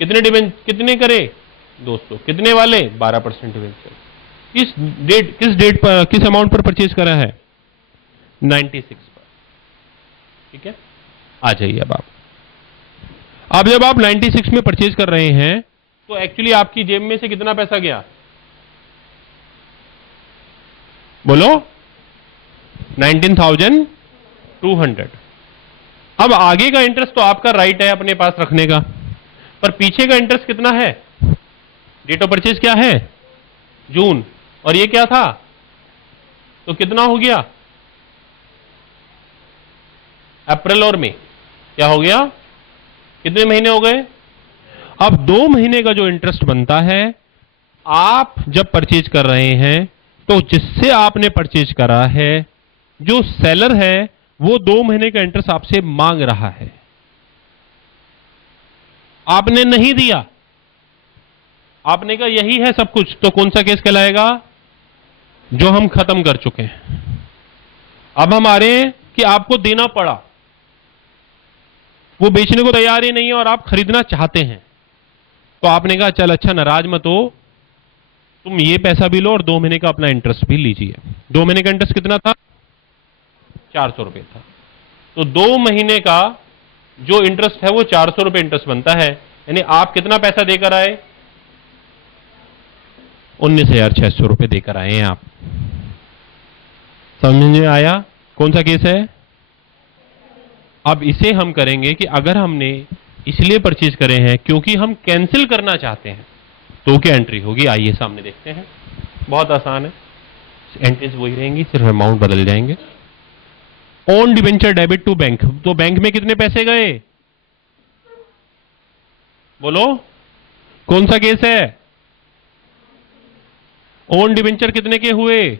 कितने करे दोस्तों? कितने वाले? 12% डिबेंचर। किस डेट पर, किस अमाउंट पर परचेज करा है? 96 पर। ठीक है, आ जाइए अब जब आप 96 में परचेज कर रहे हैं तो एक्चुअली आपकी जेब में से कितना पैसा गया? बोलो। 19,200। अब आगे का इंटरेस्ट तो आपका राइट है अपने पास रखने का, पर पीछे का इंटरेस्ट कितना है? डेट ऑफ परचेज क्या है? जून। और ये क्या था? तो कितना हो गया? अप्रैल और मई। क्या हो गया? कितने महीने हो गए? अब 2 महीने का जो इंटरेस्ट बनता है, आप जब परचेज कर रहे हैं तो जिससे आपने परचेज करा है, जो सेलर है, वो 2 महीने का इंटरेस्ट आपसे मांग रहा है, आपने नहीं दिया। आपने कहा यही है सब कुछ, तो कौन सा केस कहलाएगा? जो हम खत्म कर चुके हैं। अब हम आ रहे हैं कि आपको देना पड़ा, वो बेचने को तैयार ही नहीं है और आप खरीदना चाहते हैं। तो आपने कहा चल अच्छा नाराज मत हो, तुम ये पैसा भी लो और 2 महीने का अपना इंटरेस्ट भी लीजिए। 2 महीने का इंटरेस्ट कितना था? 400 रुपए था। तो 2 महीने का जो इंटरेस्ट है वो 400 रुपए इंटरेस्ट बनता है। यानी आप कितना पैसा देकर आए? 19,600 रुपए देकर आए हैं आप। समझ में आया कौन सा केस है? अब इसे हम करेंगे कि अगर हमने इसलिए परचेज करे हैं क्योंकि हम कैंसिल करना चाहते हैं, तो क्या एंट्री होगी? आइए सामने देखते हैं। बहुत आसान है, एंट्रीज वही रहेंगी, सिर्फ अमाउंट बदल जाएंगे। On debenture debit to bank. तो बैंक में कितने पैसे गए? बोलो कौन सा केस है? ऑन डिबेंचर कितने के हुए?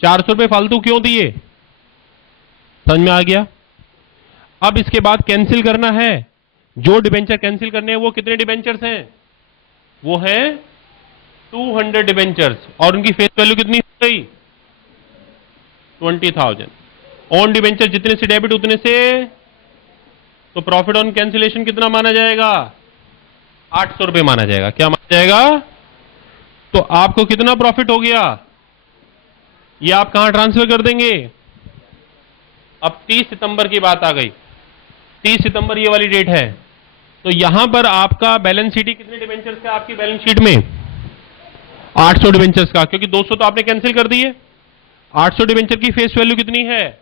400 रुपए फालतू क्यों दिए? समझ में आ गया? अब इसके बाद कैंसिल करना है। जो डिबेंचर कैंसिल करने हैं वो कितने डिबेंचर्स हैं? वो है 200 डिबेंचर्स, और उनकी फेस वैल्यू कितनी हो गई? 20,000। ऑन डिबेंचर जितने से डेबिट उतने से, तो प्रॉफिट ऑन कैंसिलेशन कितना माना जाएगा? 800 रुपए माना जाएगा। क्या माना जाएगा? तो आपको कितना प्रॉफिट हो गया? ये आप कहां ट्रांसफर कर देंगे? अब 30 सितंबर की बात आ गई। 30 सितंबर ये वाली डेट है, तो यहां पर आपका बैलेंस शीट कितने डिबेंचर्स का? आपकी बैलेंस शीट में 800 डिबेंचर्स का, क्योंकि 200 तो आपने कैंसिल कर दिए। 800 डिबेंचर की फेस वैल्यू कितनी है?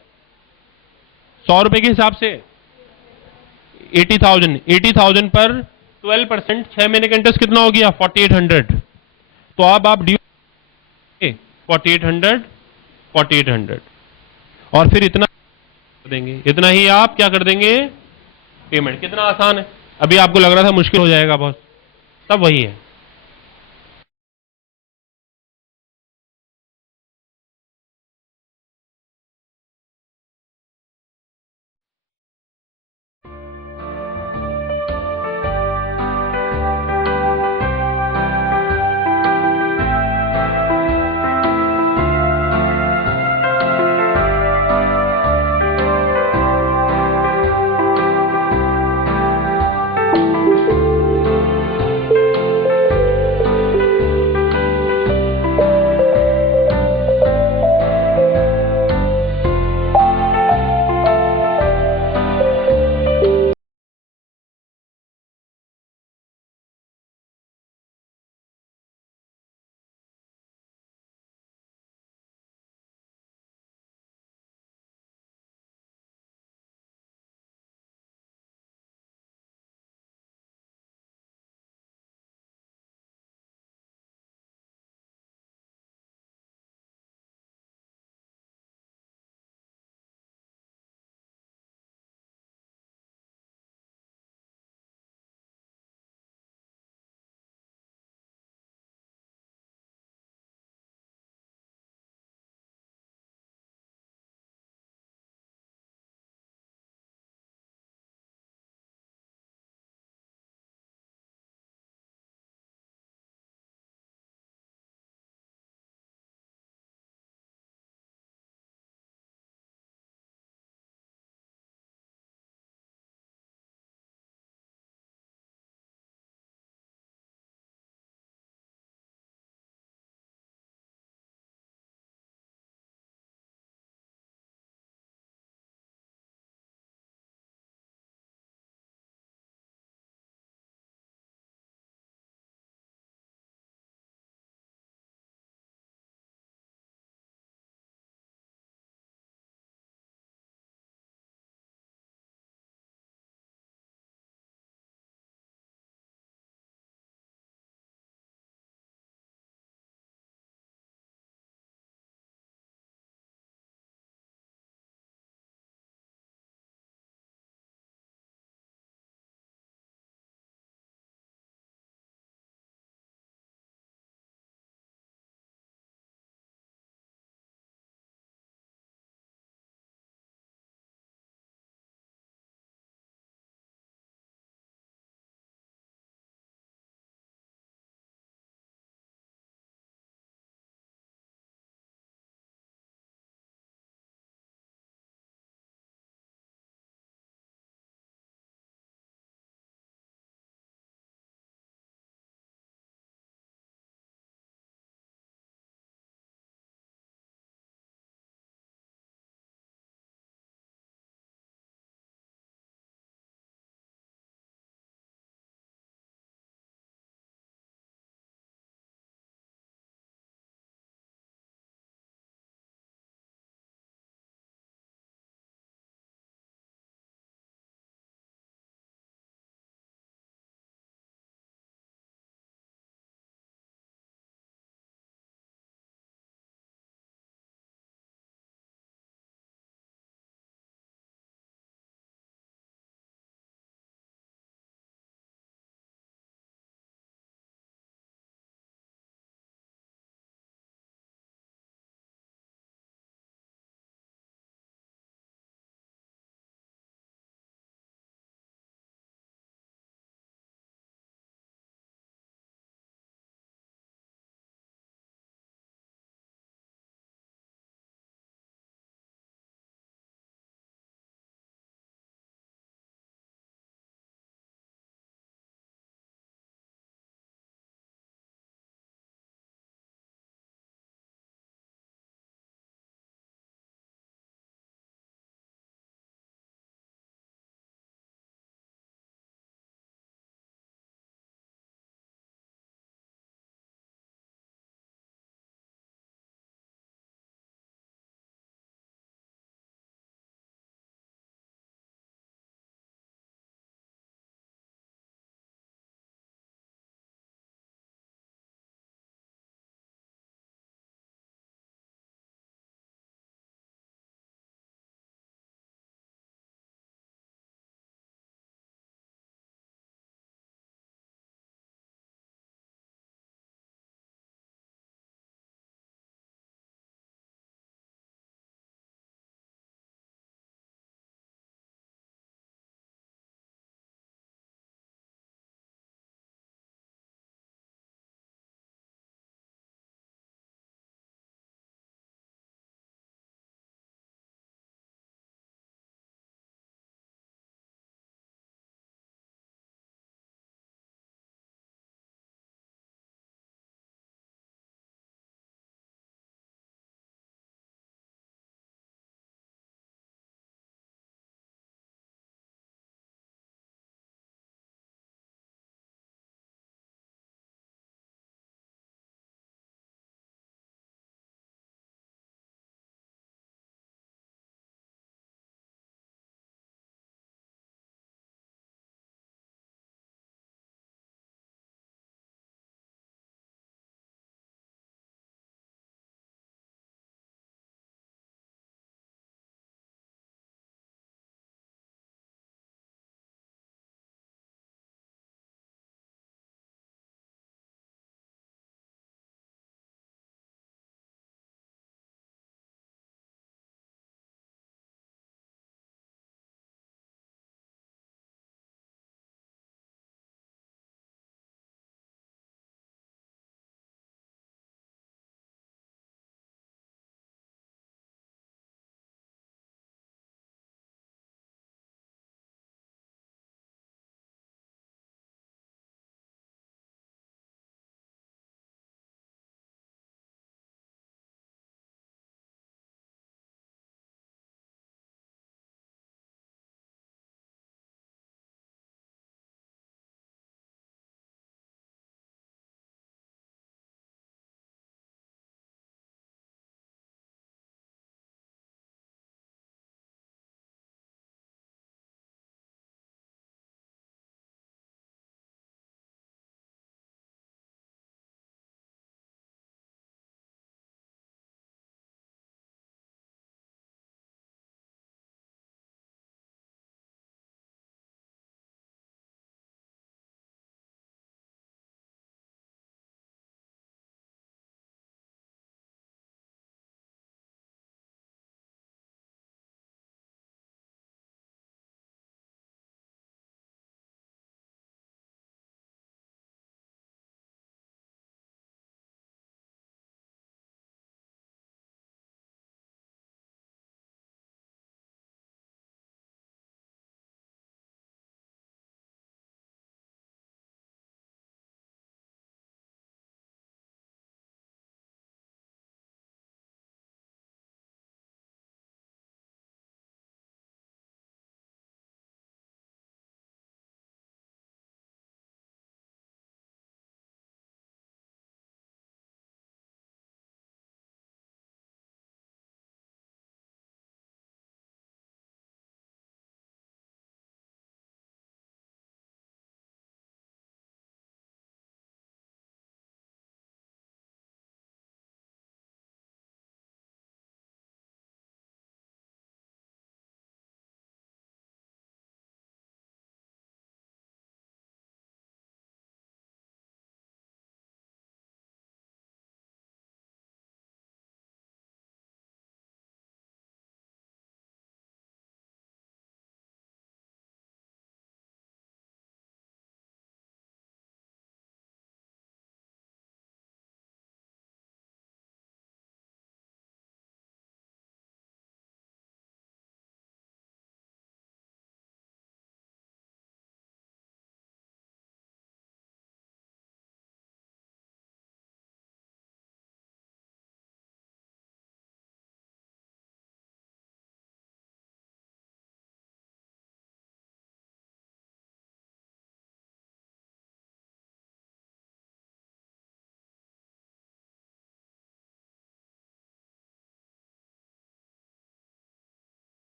100 रुपए के हिसाब से 80,000। 80,000 पर 12%, 6 महीने का इंटरेस्ट कितना हो गया? 4,800। तो अब आप ड्यू 4,800 4800 और फिर इतना कर देंगे, इतना ही आप क्या कर देंगे पेमेंट। कितना आसान है। अभी आपको लग रहा था मुश्किल हो जाएगा बहुत, तब वही है।